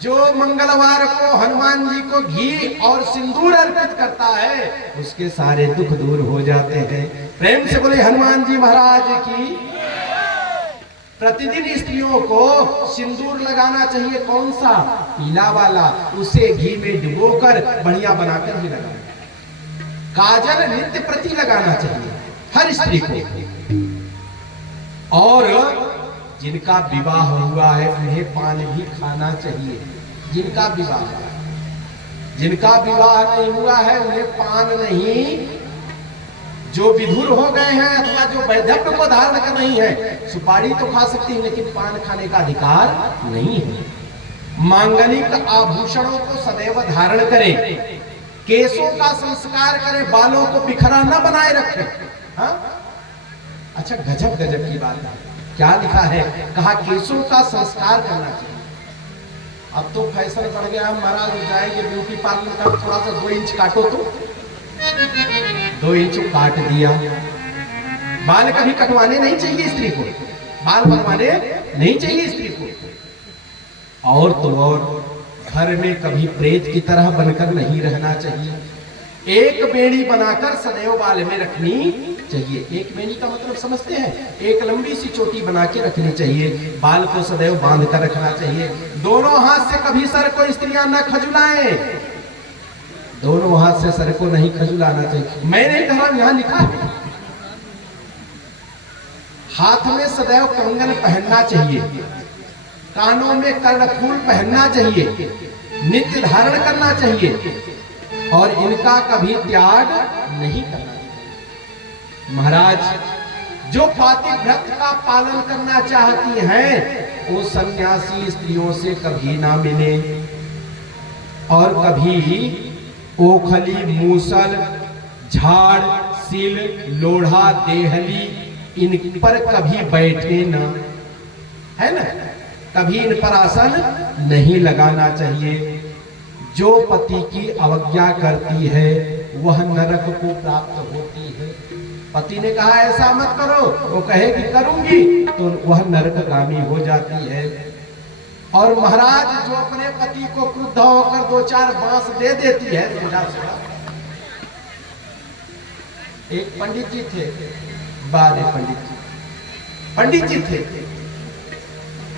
जो मंगलवार को हनुमान जी को घी और सिंदूर अर्पित करता है उसके सारे दुख दूर हो जाते हैं। प्रेम से बोले हनुमान जी महाराज की। प्रतिदिन स्त्रियों को सिंदूर लगाना चाहिए, कौन सा? पीला वाला, उसे घी में डुबोकर बढ़िया बनाकर भी लगाना। काजल नित्य प्रति लगाना चाहिए हर स्त्री को। और जिनका विवाह हुआ है उन्हें पान भी खाना चाहिए। जिनका विवाह नहीं हुआ है उन्हें पान नहीं। जो विधुर हो गए हैं अथवा जो वैधव्य को धारण कर रही है सुपारी तो खा सकती है लेकिन पान खाने का अधिकार नहीं है। मांगलिक आभूषणों को सदैव धारण करें, केशों का संस्कार करें, बालों को बिखरा न बनाए रखें। हाँ? अच्छा, गजब गजब की बात है। क्या लिखा है? कहा केशों का संस्कार करना चाहिए। अब तो फैशन बढ़ गया, महाराज जाएंगे ब्यूटी पार्लर का, थोड़ा सा 2 इंच काटो तो 2 इंच काट दिया। बाल कभी कटवाने नहीं चाहिए स्त्री को, बाल बनवाने नहीं चाहिए स्त्री को। और तो और घर में कभी प्रेत की तरह बनकर नहीं रहना चाहिए। एक बेड़ी बनाकर सदैव बाल में रखनी चाहिए। एक बेड़ी का मतलब समझते हैं? एक लंबी सी चोटी बना के रखनी चाहिए, बाल को सदैव बांध कर रखना चाहिए। दोनों हाथ से कभी सर को स्त्रियां न खजुलाएं, दोनों हाथ से सर को नहीं खजुलाना चाहिए। मैं नहीं कह रहा, यहां लिखा है। हाथ में सदैव कंगन पहनना चाहिए, कानों में कर्णफूल पहनना चाहिए, नित्य धारण करना चाहिए और इनका कभी त्याग नहीं करना चाहिए। महाराज जो पातिव्रत का पालन करना चाहती हैं वो सन्यासी स्त्रियों से कभी ना मिले और कभी ओखली, मूसल, झाड़, सिल, लोढ़ा, देहली इन पर कभी बैठे ना, है ना, कभी इन पर आसन नहीं लगाना चाहिए। जो पति की अवज्ञा करती है वह नरक को प्राप्त होती है। पति ने कहा ऐसा मत करो, वो कहे कि करूंगी तो वह नरकगामी हो जाती है। और महाराज जो अपने पति को क्रुद्ध होकर 2-4 बांस दे देती है, एक पंडित जी थे, बारे पंडित जी थे।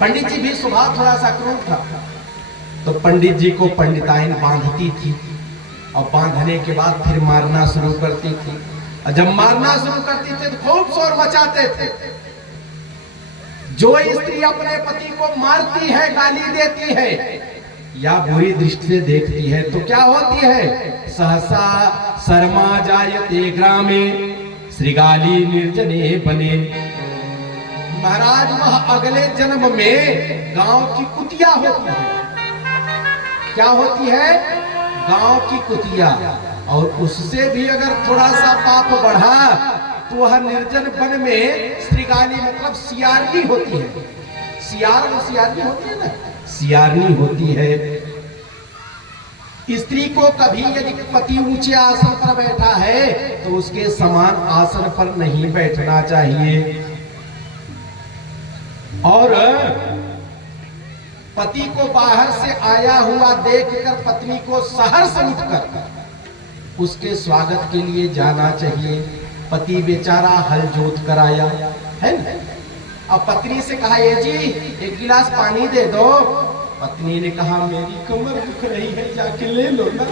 पंडित जी भी स्वभाव थोड़ा सा क्रूर था, तो पंडित जी को पंडिताइन बांधती थी और बांधने के बाद फिर मारना शुरू करती थी। और जब मारना शुरू करती थी तो खूब शोर मचाते थे। जो स्त्री अपने पति को मारती है, गाली देती है या बुरी दृष्टि से देखती है तो क्या होती है? सहसा शर्मा जायते ग्रामे श्रीगाली निर्जने बने। महाराज वह अगले जन्म में गांव की कुतिया होती है। क्या होती है? गांव की कुतिया। और उससे भी अगर थोड़ा सा पाप बढ़ा तो वह निर्जन वन में श्रीगाली मतलब सियारनी होती है। सियार और सियारनी होती है ना, सियारनी होती है। स्त्री को कभी यदि पति ऊंचे आसन पर बैठा है तो उसके समान आसन पर नहीं बैठना चाहिए। और पति को बाहर से आया हुआ देखकर पत्नी को सहर्ष उठकर उसके स्वागत के लिए जाना चाहिए। पति बेचारा हल जोत कर आया है ना, अब पत्नी से कहा ये जी 1 गिलास पानी दे दो। पत्नी ने कहा मेरी कमर दुख रही है, जाके ले लो ना,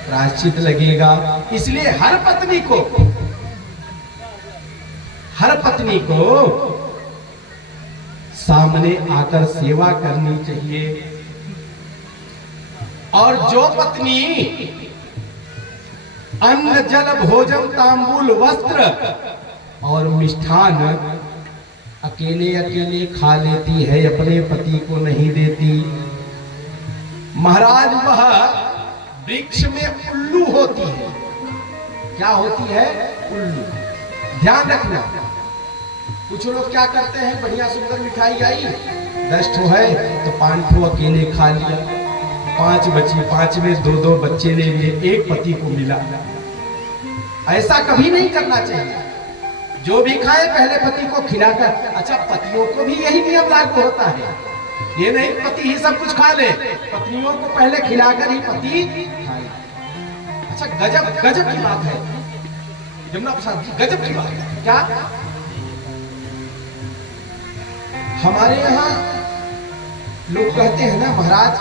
प्रायश्चित लगेगा। इसलिए हर पत्नी को सामने आकर सेवा करनी चाहिए। और जो पत्नी अन्न, जल, भोजन, तांबूल, वस्त्र और मिष्ठान अकेले खा लेती है, अपने पति को नहीं देती, महाराज वह वृक्ष में उल्लू होती है। क्या होती है? उल्लू। ध्यान रखना। कुछ लोग क्या करते हैं, बढ़िया सुंदर मिठाई आई 10 ठो है तो 5 ठो अकेले खा लिया, 5 बची, 5 में 2-2 बच्चे ले लिए, एक पति को मिला। ऐसा कभी नहीं करना चाहिए। जो भी खाए पहले पति को खिलाकर। अच्छा, पतियों को भी यही नियम लागू होता है। ये नहीं पति ही सब कुछ खा ले, पत्नियों को पहले खिलाकर ही पति खाए। अच्छा, गजब गजब की बात है जमुना प्रसाद जी, गजब की बात है। क्या हमारे यहाँ लोग कहते हैं ना, महाराज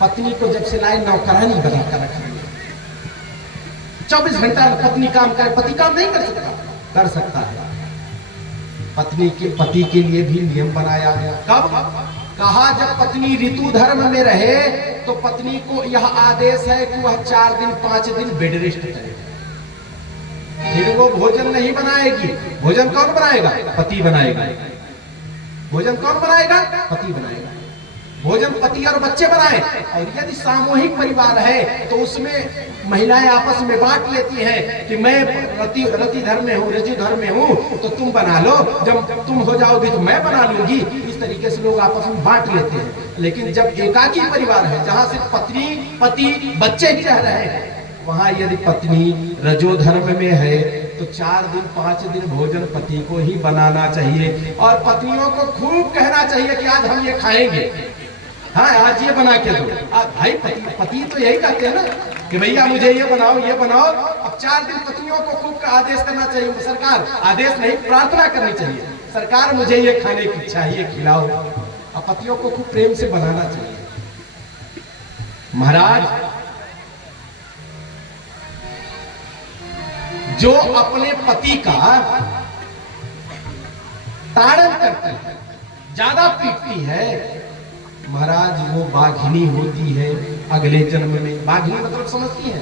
पत्नी को जब से लाए नौकरानी बनाकर रखा, 24 घंटा पत्नी काम करे, पति काम नहीं कर सकता? कर सकता है। पति के लिए भी नियम बनाया गया। कब? कहा जब पत्नी ऋतु धर्म में रहे तो पत्नी को यह आदेश है कि वह 4 दिन 5 दिन बेड रेस्ट करे, फिर वो भोजन नहीं बनाएगी। भोजन कौन बनाएगा? पति बनाएगा। भोजन कौन बनाएगा? पति बनाएगा। भोजन पति और बच्चे बनाए। और यदि सामूहिक परिवार है तो उसमें महिलाएं आपस में बांट लेती हैं कि मैं रति धर्म में हूँ, ऋतु धर्म में हूँ, तो तुम बना लो, जब तुम हो जाओगी तो मैं बना लूंगी। इस तरीके से लोग आपस में बांट लेते हैं। लेकिन जब एकाकी परिवार है, जहाँ सिर्फ पत्नी पति बच्चे ही रह रहे हैं, वहां यदि पत्नी रजो धर्म में है तो 4 दिन 5 दिन भोजन पति को ही बनाना चाहिए। और पत्नियों को खूब कहना चाहिए कि आज हम ये खाएंगे, हाँ आज ये बना के दो। भाई पति तो यही कहते हैं ना कि भैया मुझे ये बनाओ। अब 4 दिन पत्नियों को खूब आदेश करना चाहिए। सरकार आदेश नहीं, प्रार्थना करनी चाहिए, सरकार मुझे ये खाने की इच्छा है, ये खिलाओ। अब पतियों को खूब प्रेम से बनाना चाहिए। महाराज जो अपने पति का ताड़न करती है, ज्यादा पीटती है, महाराज वो बाघिनी होती है अगले जन्म में। बाघिनी मतलब समझती है?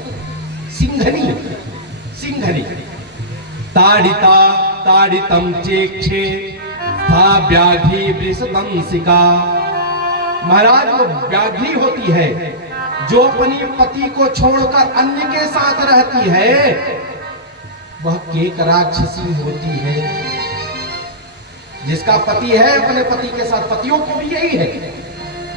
सिंघनी। सिंघनी। ताड़िता ताड़ितम चेक्षे था व्याघ्री वृषदंसिका। महाराज वो व्याघ्री होती है जो अपने पति को छोड़कर अन्य के साथ रहती है, वह केक राक्षसी होती है। जिसका पति है अपने पति के साथ, पतियों को भी यही है,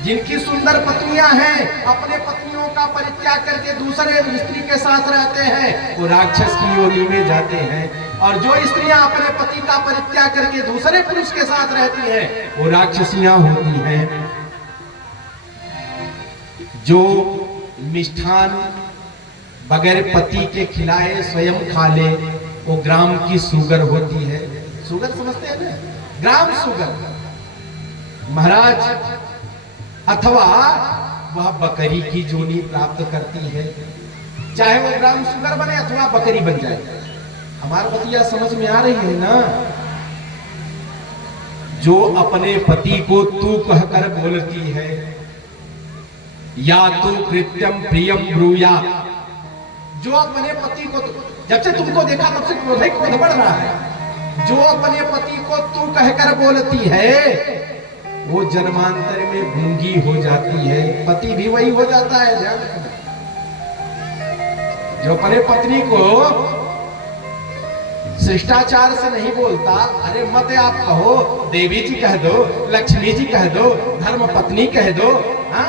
जिनकी सुंदर पत्नियां हैं अपने पत्नियों का परित्याग करके दूसरे स्त्री के साथ रहते हैं, वो राक्षस की योनि में जाते हैं। और जो स्त्रियां अपने पति का परित्याग करके दूसरे पुरुष के साथ रहती हैं, वो राक्षसियां होती हैं। जो मिष्ठान बगैर पति के खिलाए स्वयं खा ले, वो ग्राम की सुगर होती है। सुगर समझते हैं ना? ग्राम सुगर। महाराज अथवा वह बकरी की जोनी प्राप्त करती है, चाहे वो ग्राम सुगर बने अथवा बकरी बन जाए। हमारे पतिया समझ में आ रही है ना? जो अपने पति को तू कहकर बोलती है, या तो कृत्यम प्रियम ब्रूया। जो अपने पति को, जब से तुमको देखा तब से क्रोध बढ़ रहा है। जो अपने पति को तू कहकर बोलती है, वो जन्मांतर में गूंगी हो जाती है, पति भी वही हो जाता है। ध्यान रखना। जो अपने पत्नी को शिष्टाचार से नहीं बोलता, अरे मत आप कहो, देवी जी कह दो, लक्ष्मी जी कह दो, धर्म पत्नी कह दो, हाँ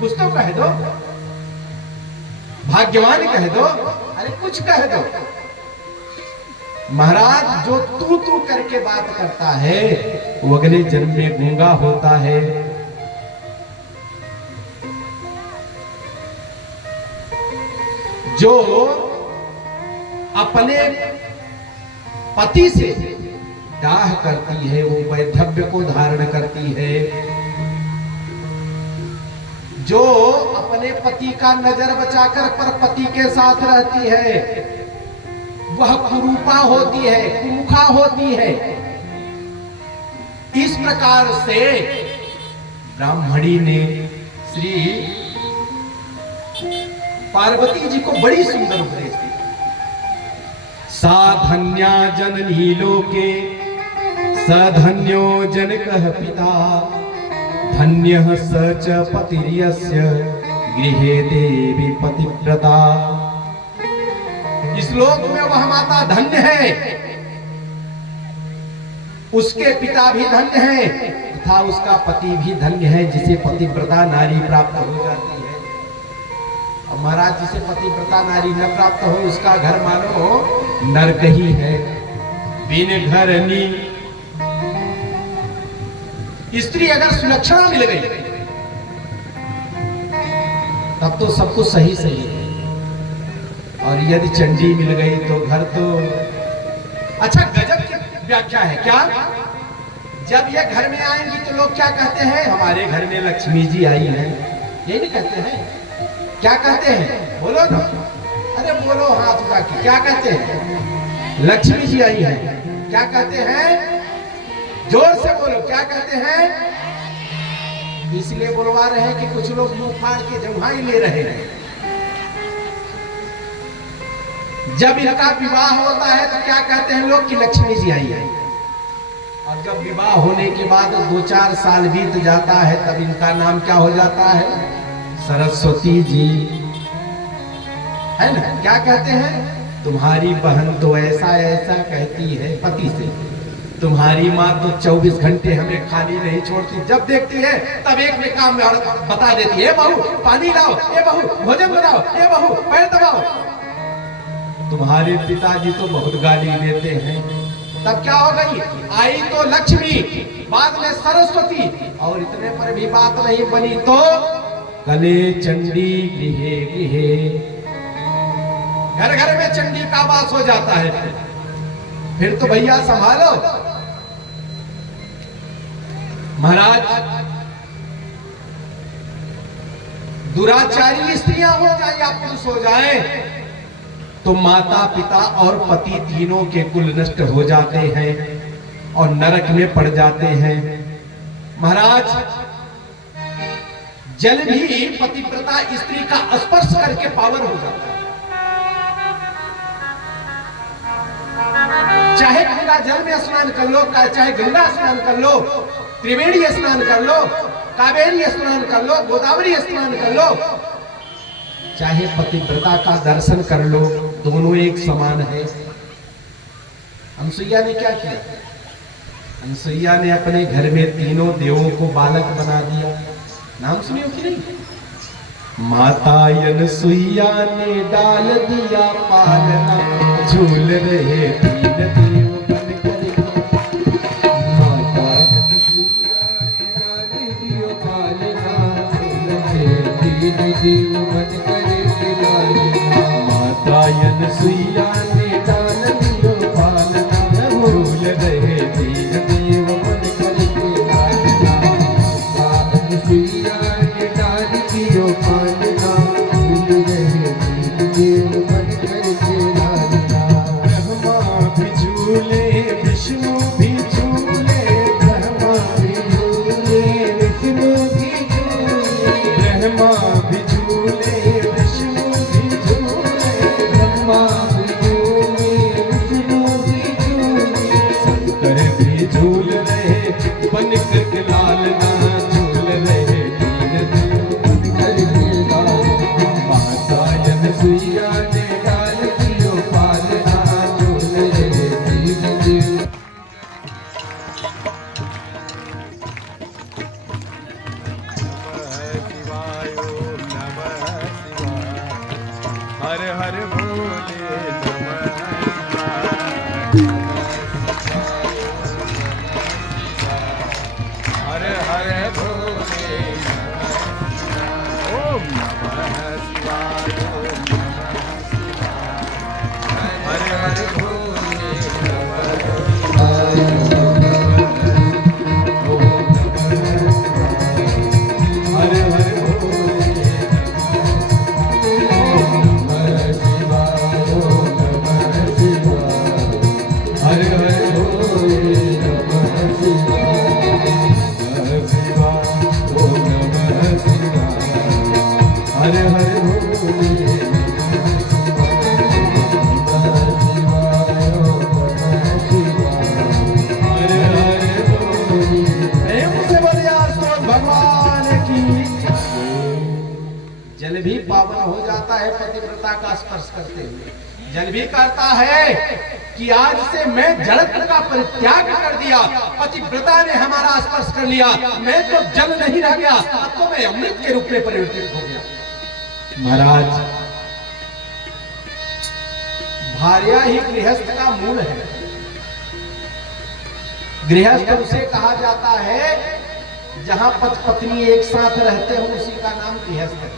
कुछ तो कह दो, भाग्यवान कह दो, अरे कुछ कह दो। महाराज जो तू करके बात करता है वो अगले जन्म में गूंगा होता है। जो अपने पति से डाह करती है वो वैधव्य को धारण करती है। जो अपने पति का नजर बचाकर पर पति के साथ रहती है वह कुरूपा होती है, कुमुखा होती है। इस प्रकार से ब्राह्मणी ने श्री पार्वती जी को बड़ी सुंदर उपदेश दी। साधन्या जननी लोके सधन्यो जनकः पिता धन्यः स च पतिर्यस्य गृहे देवी पतिव्रता। इस लोक में वह माता धन्य है, उसके पिता भी धन्य है तथा उसका पति भी धन्य है, जिसे पतिव्रता नारी प्राप्त हो जाती है। अब महाराज जिसे पतिव्रता नारी न प्राप्त हो उसका घर मानो नरक ही है। बिन घरनी स्त्री अगर सुलक्षणा मिल गई तब तो सब कुछ सही सही है, और यदि चंडी मिल गई तो घर तो। अच्छा, गजब की व्याख्या है क्या? जब ये घर में आएंगी तो लोग क्या कहते हैं? हमारे घर में लक्ष्मी जी आई हैं, ये नहीं कहते हैं? क्या कहते हैं? बोलो ना, अरे बोलो हाथ उठा के, क्या कहते हैं? लक्ष्मी जी आई हैं। क्या कहते हैं? जोर से बोलो, क्या कहते हैं? इसलिए बुलवा रहे हैं कि कुछ लोग मुंह फाड़ के जम्हाई ले रहे हैं। जब इनका विवाह होता है तो क्या कहते हैं लोग कि लक्ष्मी जी आई है, और जब विवाह होने के बाद 2-4 साल बीत जाता है तब इनका नाम क्या हो जाता है? सरस्वती जी, है ना? क्या कहते हैं? तुम्हारी बहन तो ऐसा ऐसा कहती है पति से, तुम्हारी माँ तो 24 घंटे हमें खाली नहीं छोड़ती, जब देखती है तब एक में काम बता देती है, बहू पानी लाओ, ये बहू भोजन बनाओ, ये बहू पैर दबाओ। तुम्हारे पिताजी तो बहुत गाली देते हैं। तब क्या हो गई? आई तो लक्ष्मी, बाद में सरस्वती, और इतने पर भी बात नहीं बनी तो कले चंडी गृहे गृहे, घर घर में चंडी का वास हो जाता है। फिर तो भैया संभालो। महाराज, दुराचारी स्त्रियां हो जाए या पुरुष हो जाए तो माता पिता और पति तीनों के कुल नष्ट हो जाते हैं और नरक में पड़ जाते हैं। महाराज, जल भी पतिव्रता स्त्री का स्पर्श करके पावन हो जाता है। चाहे गंगा जल में स्नान कर लो, चाहे गंगा स्नान कर लो, त्रिवेणी स्नान कर लो, कावेरी स्नान कर लो, गोदावरी स्नान कर लो, चाहे पतिव्रता का दर्शन कर लो, दोनों एक समान है। अनसुईया ने क्या किया? अनसुईया ने अपने घर में तीनों देवों को बालक बना दिया। नाम सुनियो कि नहीं? माता अनसुईया ने डाल दिया पालना, झूल रहे तीन देव बन करके। माता अनसुईया ने डाल दिया पालना, झूल रहे तीन देव बन करके लालना। माता अनसुईया ने डाल दिया पालना, झूल रहे तीन देव बन करके लालना। माता अनसुईया ने डाल दिया पालना, झूल रहे तीन देव बन करके लालना। ब्रह्मा भी झूले, विष्णु भी झूले, ब्रह्मा भी झूले, विष्णु भी झूले, ब्रह्मा भी झूले, विष्णु भी झूले, ब्रह्मा भी झूले, विष्णु भी झूले। शंकर भी झूल रहे बन करके लालना, झूल रहे तीन देव बन करके लालना। माता अनसुईया ने डाल दियो पालना, झूल रहे तीन देव। शिवाय ओम नमः शिवाय, हर हर भोले नमः शिवाय, हर हर भोले ओम नमः शिवाय, ओम नमः शिवाय, हर हर भोले नमः हर हर भोले हर हर भोले हर हर भोले। हर हर भोले। प्रेम से बोलिए आस्तोष भगवान की। जल भी पावन हो जाता है पतिव्रता का स्पर्श करते हुए। जल भी कहता है कि आज से मैं जड़त्व का परित्याग कर दिया, पतिव्रता ने हमारा स्पर्श कर लिया, मैं तो जल नहीं रह गया, अब तो मैं अमृत के रूप में परिवर्तित हो गया। महाराज, भार्या ही गृहस्थ का मूल है। गृहस्थ उसे कहा जाता है जहां पति पत्नी एक साथ रहते हो उसी का नाम गृहस्थ है।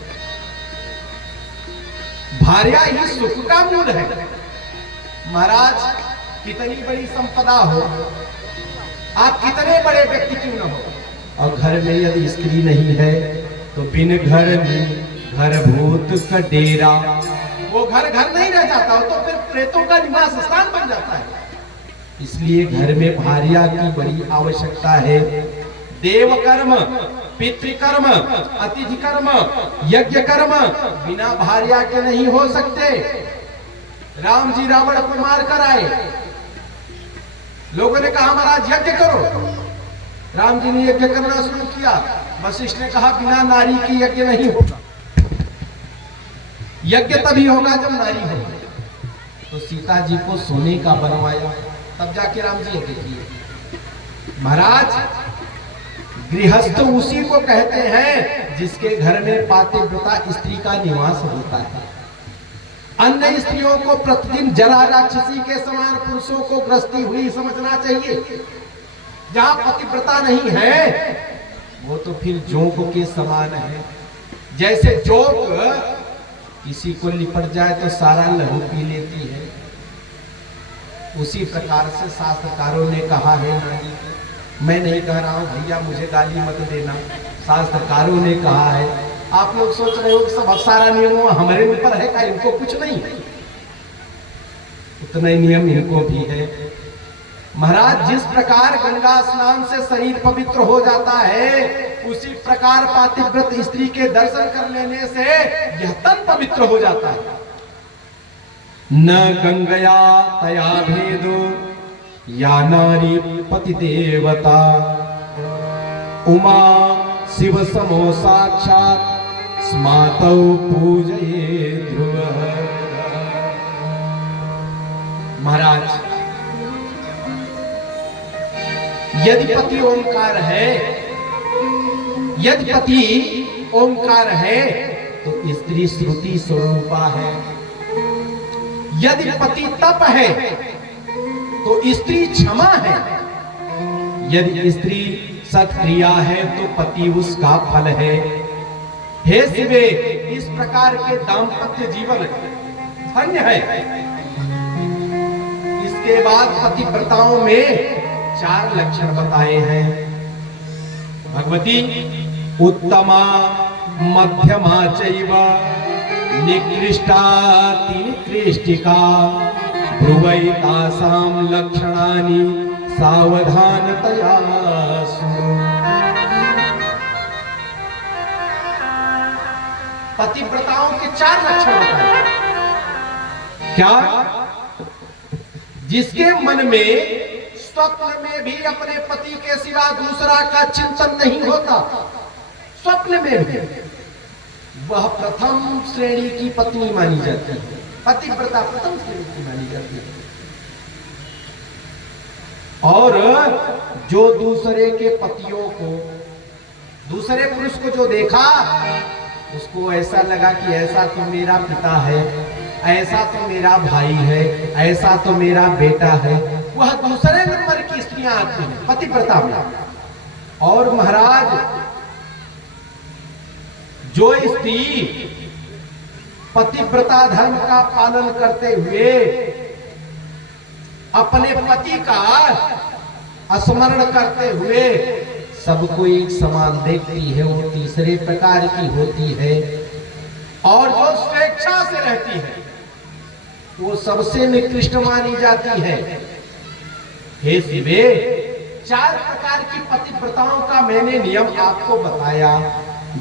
भार्या ही सुख का मूल है। महाराज, कितनी बड़ी संपदा हो, आप कितने बड़े व्यक्ति क्यों न हो, और घर में यदि स्त्री नहीं है तो बिन घर में घर भूत का डेरा, वो घर घर नहीं रह जाता, हो तो फिर प्रेतों का निवास स्थान बन जाता है। इसलिए घर में भार्या की बड़ी आवश्यकता है। देव कर्म, पितृकर्म, अतिथि कर्म, यज्ञ कर्म बिना भार्या के नहीं हो सकते। राम जी रावण को मार कर आए, लोगों ने कहा महाराज यज्ञ करो। राम जी ने यज्ञ करना शुरू किया। वशिष्ठ ने कहा बिना नारी की यज्ञ नहीं होगा, यज्ञ तभी होगा जब नारी होगी। तो सीता जी को सोने का बनवाया, तब जाके राम जी यज्ञ किए। महाराज, गृहस्थ उसी को कहते हैं जिसके घर में पातिव्रता स्त्री का निवास होता है। अन्य स्त्रियों को प्रतिदिन जरा राक्षसी के समान पुरुषों को ग्रस्ती हुई समझना चाहिए। जहां पतिव्रता नहीं है वो तो फिर जोंक के समान है। जैसे जोंक किसी को लिपट जाए तो सारा लहू पी लेती है, उसी प्रकार से शास्त्रकारों ने कहा है नारी, मैं नहीं कह रहा हूं भैया मुझे गाली मत देना, शास्त्रकारों ने कहा है। आप लोग सोच रहे हो कि सब सारा नियम हमारे ऊपर है, का इनको कुछ नहीं है, उतना ही नियम इनको भी है। महाराज, जिस प्रकार गंगा स्नान से शरीर पवित्र हो जाता है, उसी प्रकार पातिव्रत स्त्री के दर्शन कर लेने से यह तन पवित्र हो जाता है। न गंगया तया भेदो या नारी पति देवता, उमा शिव समो साक्षात स्मातौ पूजये ध्रुवः। महाराज, यदि पति ओंकार है, यदि पति ओंकार है तो स्त्री श्रुति स्वरूपा है। यदि पति तप है तो स्त्री क्षमा है। यदि स्त्री सत्क्रिया है तो पति उसका फल है। हे शिवे, इस प्रकार के दाम्पत्य जीवन धन्य है। इसके बाद पतिव्रताओं में 4 लक्षण बताए हैं। भगवती उत्तमा मध्यमा चैव निकृष्टाति निकृष्टिका ब्रुवैतासां लक्षणानि सावधानतया शृणु। पतिव्रताओं के 4 लक्षण बताए। क्या? जिसके मन में स्वप्न में भी अपने पति के सिवा दूसरा का चिंतन नहीं होता, स्वप्न में भी, वह प्रथम श्रेणी की पत्नी मानी जाती है। पतिव्रता प्रथम श्रेणी की मानी जाती है। और जो दूसरे के पतियों को, दूसरे पुरुष को जो देखा, उसको ऐसा लगा कि ऐसा तो मेरा पिता है, ऐसा तो मेरा भाई है, ऐसा तो मेरा बेटा है, वह दूसरे नंबर की स्त्रियां आती हैं पतिव्रता में। और महाराज, जो स्त्री पतिव्रता धर्म का पालन करते हुए अपने पति का स्मरण करते हुए सबको एक समान देखती है, वो तीसरे प्रकार की होती है। और जो स्वेच्छा से रहती है वो सबसे निकृष्ट मानी जाती है। हे शिवे, 4 प्रकार की पतिव्रताओं का मैंने नियम आपको बताया।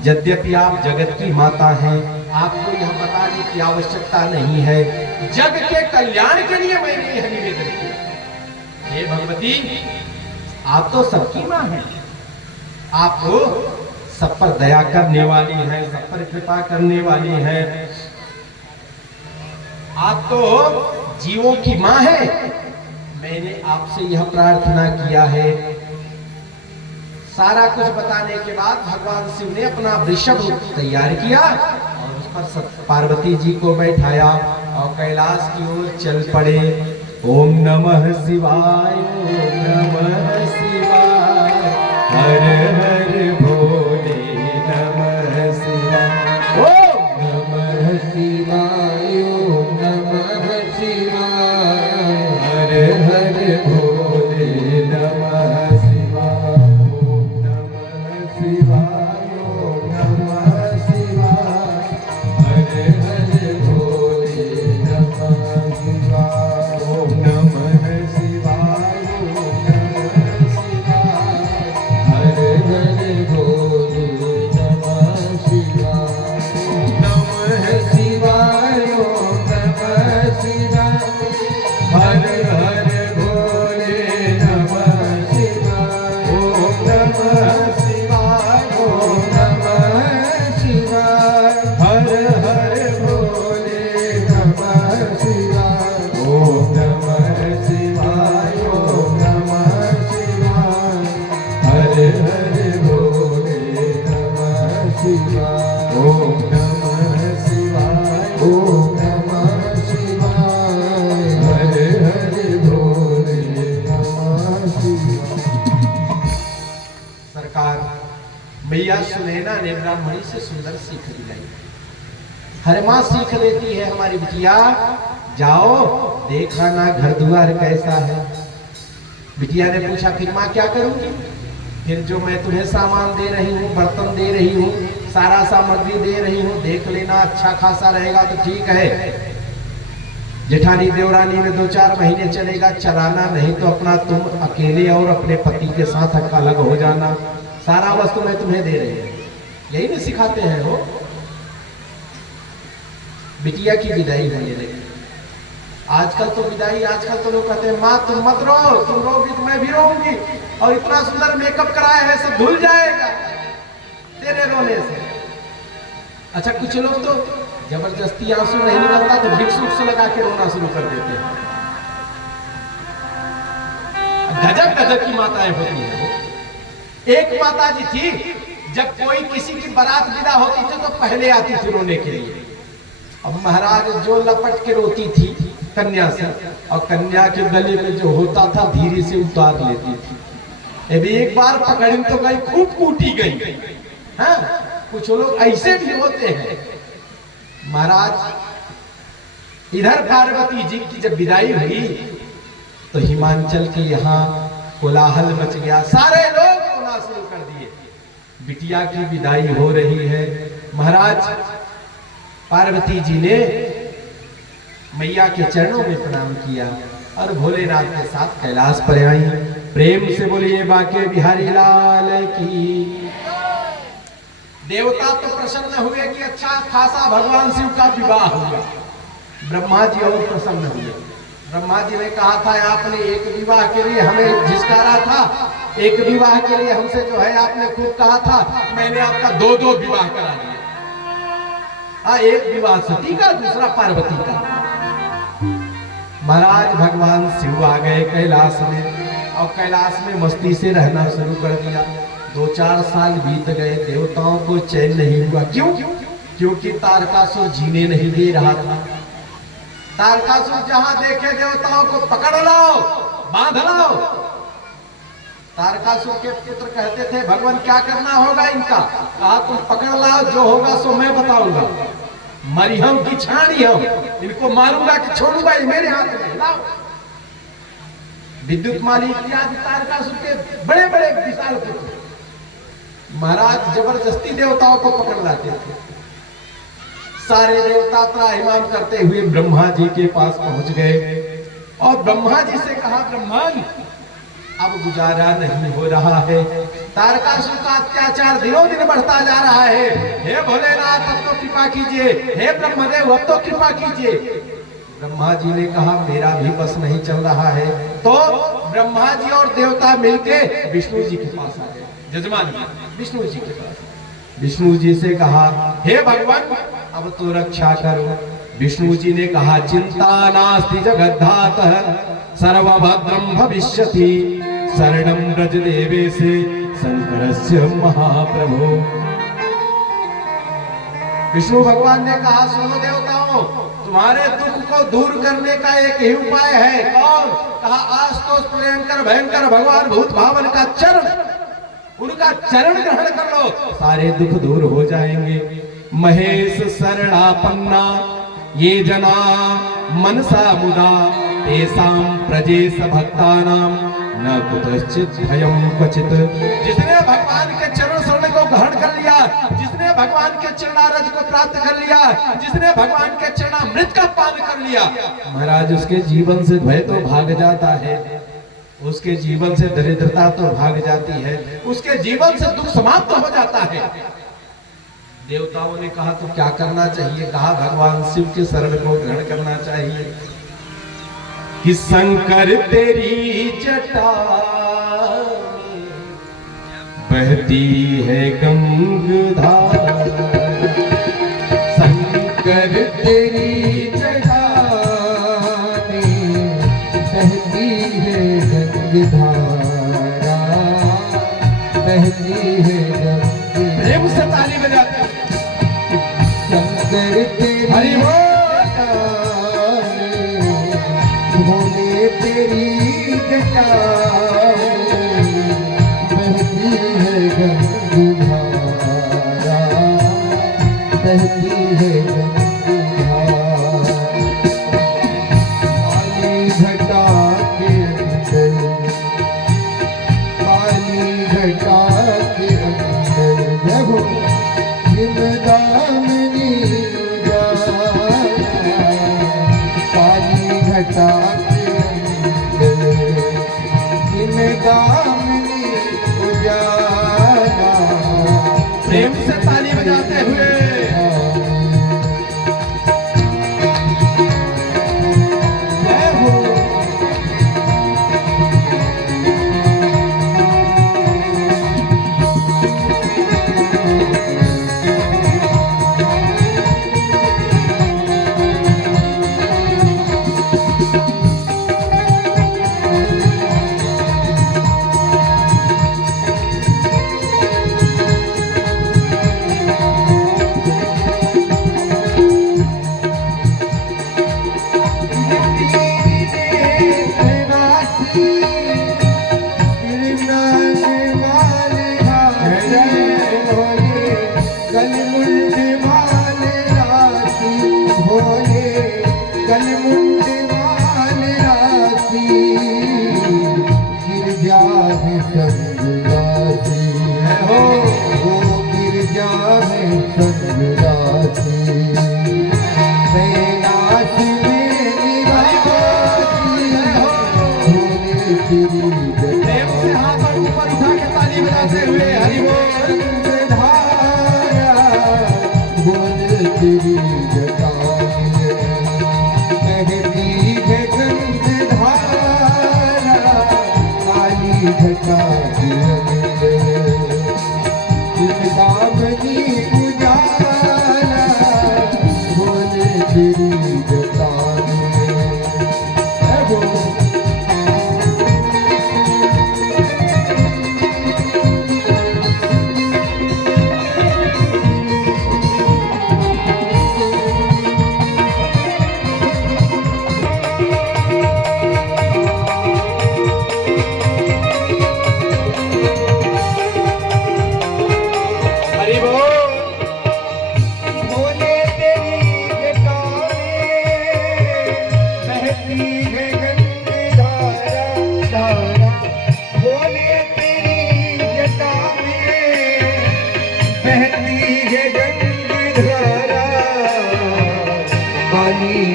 यद्यपि आप जगत की माता हैं, आपको यह बताने की आवश्यकता नहीं है। जग के कल्याण के लिए मैंने यह निवेदन किया। हे भगवती, आप तो सबकी मां हैं, आप सब पर दया करने वाली हैं, सब पर कृपा करने वाली हैं। आप तो जीवों की मां हैं। मैंने आपसे यह प्रार्थना किया है। सारा कुछ बताने के बाद भगवान शिव ने अपना वृषभ तैयार किया और उस पर पार्वती जी को बैठाया और कैलाश की ओर चल पड़े। ओम नमः शिवाय, ओम नमः शिवाय, हर हर भोले नमः शिवाय ओम नमः शिवाय ओम नमः शिवाय हर हर भोले नमः शिवाय ओम नमः शिवाय ओम नमः शिवाय हर हर भोले नमः शिवाय ओम नमः शिवाय ओम नमः शिवाय हर हर भोले नमः शिवाय ओम नमः शिवाय ओम नमः शिवाय हर हर भोले नमः शिवाय ओम नमः शिवाय ओम नमः शिवाय हर हर भोले नमः शिवाय ओम नमः शिवाय ओम नमः शिवाय हर हर भोले नमः शिवाय ओम नमः शिवाय ओम नमः शिवाय हर हर भोले नमः शिवाय। सरकार मैया सुनैना ने ब्राह्मणी से सुंदर सीख दिलाई। हर माँ सीख देती है हमारी बिटिया, जाओ देखा ना घर द्वार कैसा है। बिटिया ने पूछा फिर माँ क्या करूंगी? फिर जो मैं तुम्हें सामान दे रही हूँ, बर्तन दे रही हूँ, सारा सामग्री दे रही हूँ, देख लेना अच्छा खासा रहेगा तो ठीक है। जेठानी देवरानी में 2-4 महीने चलेगा, चलाना नहीं तो अपना तुम अकेले और अपने पति के साथ अलग हो जाना। सारा वस्तु मैं तुम्हें दे रही हूँ, यही नहीं सिखाते हैं वो। बिटिया की विदाई होने लगी। आजकल तो विदाई, आजकल तो लोग कहते हैं माँ तुम मत रो, तुम रोगी तो मैं भी रोऊंगी, और इतना सुंदर मेकअप कराया है सब धुल जाएगा तेरे रोने से। अच्छा कुछ लोग तो जबरदस्ती आंसू नहीं निकलता तो विक्स विक्स लगा के रोना शुरू कर देते हैं। गजब गजब की माताएं होती हैं। एक माता जी थी, जब कोई किसी की बारात विदा होती थी तो पहले आती थी रोने के लिए। अब महाराज जो लपट के रोती थी कन्या से, और कन्या के गले में जो होता था धीरे से उतार लेती थी। अभी एक बार पकड़ी तो गई, खूब कूटी गई। हाँ, कुछ लोग ऐसे भी होते हैं। महाराज इधर पार्वती जी की जब विदाई हुई तो हिमांचल के यहाँ कोलाहल मच गया, सारे लोग रोना शुरू कर दिए। बिटिया की विदाई हो रही है। महाराज पार्वती जी ने मैया के चरणों में प्रणाम किया और भोलेनाथ के साथ कैलाश पर आई। प्रेम से बोलिए बाके बिहारी लाल की। देवता तो प्रसन्न हुए कि अच्छा खासा भगवान शिव का विवाह हुआ। ब्रह्मा जी और प्रसन्न हुए। ब्रह्मा जी ने कहा था आपने एक विवाह के लिए हमें झिझकारा था, एक विवाह के लिए हमसे जो है आपने खूब कहा था, मैंने आपका 2-2 विवाह करा दिया। एक विवाह सती का, दूसरा पार्वती का। महाराज भगवान शिव आ गए कैलाश में, और कैलाश में मस्ती से रहना शुरू कर दिया। 2-4 साल बीत गए, देवताओं को चैन नहीं हुआ। क्यों? क्योंकि तारकासुर जीने नहीं दे रहा था। तारकासुर जहां देखे देवताओं को पकड़ लाओ, बांध लाओ। तारकासुर के पुत्र कहते थे भगवान क्या करना होगा इनका? कहा तुम पकड़ लाओ, जो होगा सो मैं बताऊंगा। मरियम की छानी हम, इनको मारूंगा कि छोड़ूंगा, ये मेरे हाथ में। लाओ। विद्युत माली इत्यादि तारकासुर के बड़े बड़े विशाल पुत्र महाराज जबरदस्ती देवताओं को पकड़ लाते थे। सारे देवता त्राहिमाम करते हुए ब्रह्मा जी के पास पहुंच गए और ब्रह्मा जी से कहा ब्रह्मन अब गुजारा नहीं हो रहा है, तारकासुर का अत्याचार दिनों दिन बढ़ता जा रहा है। हे भोलेनाथ अब तो कृपा कीजिए, हे ब्रह्मदेव अब तो कृपा कीजिए। ब्रह्मा जी ने कहा मेरा भी बस नहीं चल रहा है। तो ब्रह्मा जी और देवता मिलके विष्णु जी के पास आ गए, जजमान विष्णु जी के पास। विष्णु जी से कहा हे भगवान अब तो रक्षा करो। विष्णु जी ने कहा चिंता नास्ति जगद्धातः सर्वभद्रं भविष्यति शरणं व्रज देवेशे शंकरस्य महाप्रभो। विष्णु भगवान ने कहा सुनो देवताओं, तुम्हारे दुख को दूर करने का एक ही उपाय है। कौन? कहा आस्तोष प्रियंकर भयंकर भगवान भूत भावन का चरण। उनका चरण ग्रहण कर लो, सारे दुख दूर हो जाएंगे। महेश शरणापन्ना ये जना मनसा मुदा तेषां प्रजेश भक्तानां न कुतश्चित् भयं क्वचित्। जिसने भगवान के चरण शरण को ग्रहण कर लिया, जिसने भगवान के चरणारज को प्राप्त कर लिया, जिसने भगवान के चरणामृत का पान कर लिया, महाराज उसके जीवन से भय तो भाग जाता है, उसके जीवन से दरिद्रता तो भाग जाती है, उसके जीवन से दुख समाप्त हो जाता है। देवताओं ने कहा तो क्या करना चाहिए? कहा भगवान शिव के शरण को ग्रहण करना चाहिए। कि शंकर तेरी जटा में बहती है गंगाधार, शंकर तेरी जटा में बहती है गंगाधारा, बहती है गंगाधारा। प्रेम से ताली बजाते हैं। शंकर तेरी हरि बोल। भोले तेरी जटा बहती है गंगाधारा, बहती है गंगाधारा। काली घटा के अंदर, काली घटा के अंदर देखो जिमदामनी उजाला, काली घटा दामनी उजाला। प्रेम से ताली बजाते हुए जय हो। प्रेम से हाथ और ऊपर उठा के ताली बजाते हुए हरि बोल। बोल तेरी जटा बहती है गंगाधारा, काली घटा के अंदर दामनी उजाला। बोल तेरी जटा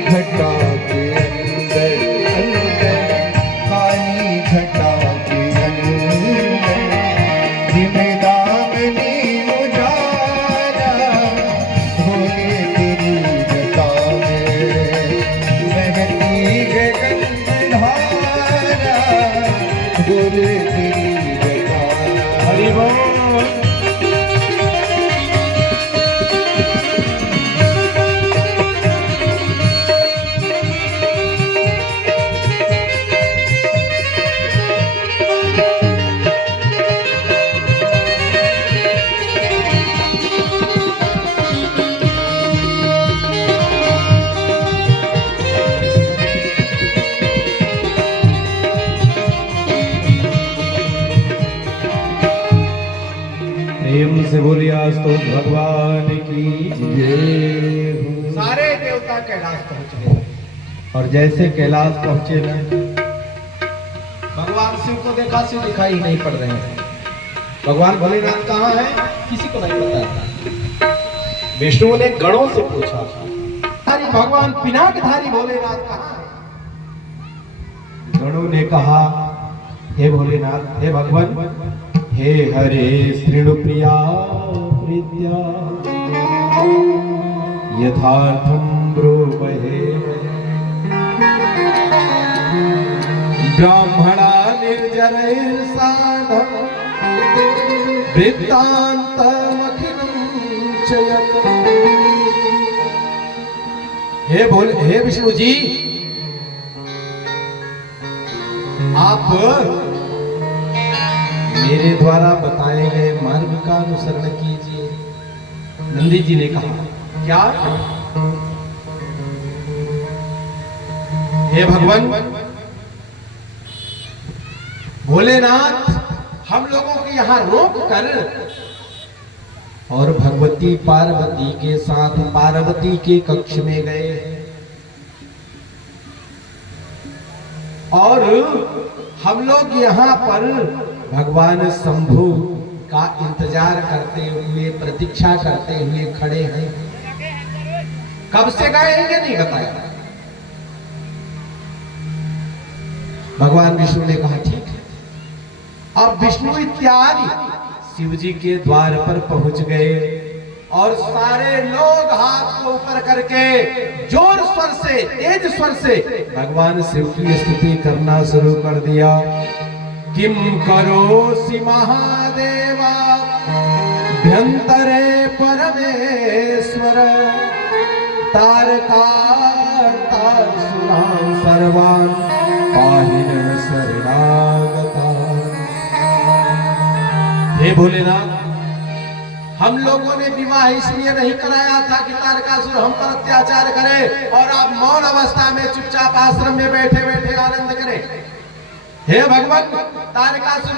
घटा के अंदर अंदर, काली घटा के अंदर जिम्मेदामनी उजाला। भोले तेरी जटा में बहती है गंगाधारा, भोले तेरी जटा। हरि बोल। प्रेम से बोलिए तो भगवान की जय हो। सारे देवता कैलाश पहुंच गए और जैसे कैलाश पहुंचे ना, भगवान शिव को देखा, शिव दिखाई नहीं पड़ रहे हैं। भगवान भोलेनाथ कहाँ है, किसी को नहीं पता। विष्णु ने गणों से पूछा, अरे भगवान पिनाकधारी भोलेनाथ कहाँ है? गणों ने कहा, हे भोलेनाथ, हे भगवान, हे हरे श्रीणु प्रिया प्रीत्या यथार्थम ब्रूमहे ब्राह्मणा निर्जरैर्साधं वृत्तान्तमखिलं च यत्। हे विष्णु जी, आप मेरे द्वारा बताए गए मार्ग का अनुसरण कीजिए। नंदी जी ने कहा, क्या? हे भगवान भोलेनाथ, हम लोगों के यहाँ रोक कर और भगवती पार्वती के साथ पार्वती के कक्ष में गए और हम लोग यहाँ पर भगवान शंभु का इंतजार करते हुए, प्रतीक्षा करते हुए खड़े हैं। कब से गए हैं ये नहीं बताया। भगवान विष्णु ने कहा, ठीक है। अब विष्णु इत्यादि शिव जी के द्वार पर पहुंच गए और सारे लोग हाथ को ऊपर करके जोर स्वर से, तेज स्वर से भगवान शिव की स्तुति करना शुरू कर दिया। किम करोसि महादेवा भ्यंतरे परमेश्वर तारकांतासुरान् सर्वान् पाहिन शरणागतान्। हे भोलेनाथ, हम लोगों ने विवाह इसलिए नहीं कराया था कि तारकासुर हम पर अत्याचार करे और आप मौन अवस्था में चुपचाप आश्रम में बैठे बैठे आनंद करें। हे भगवान, तारकासुर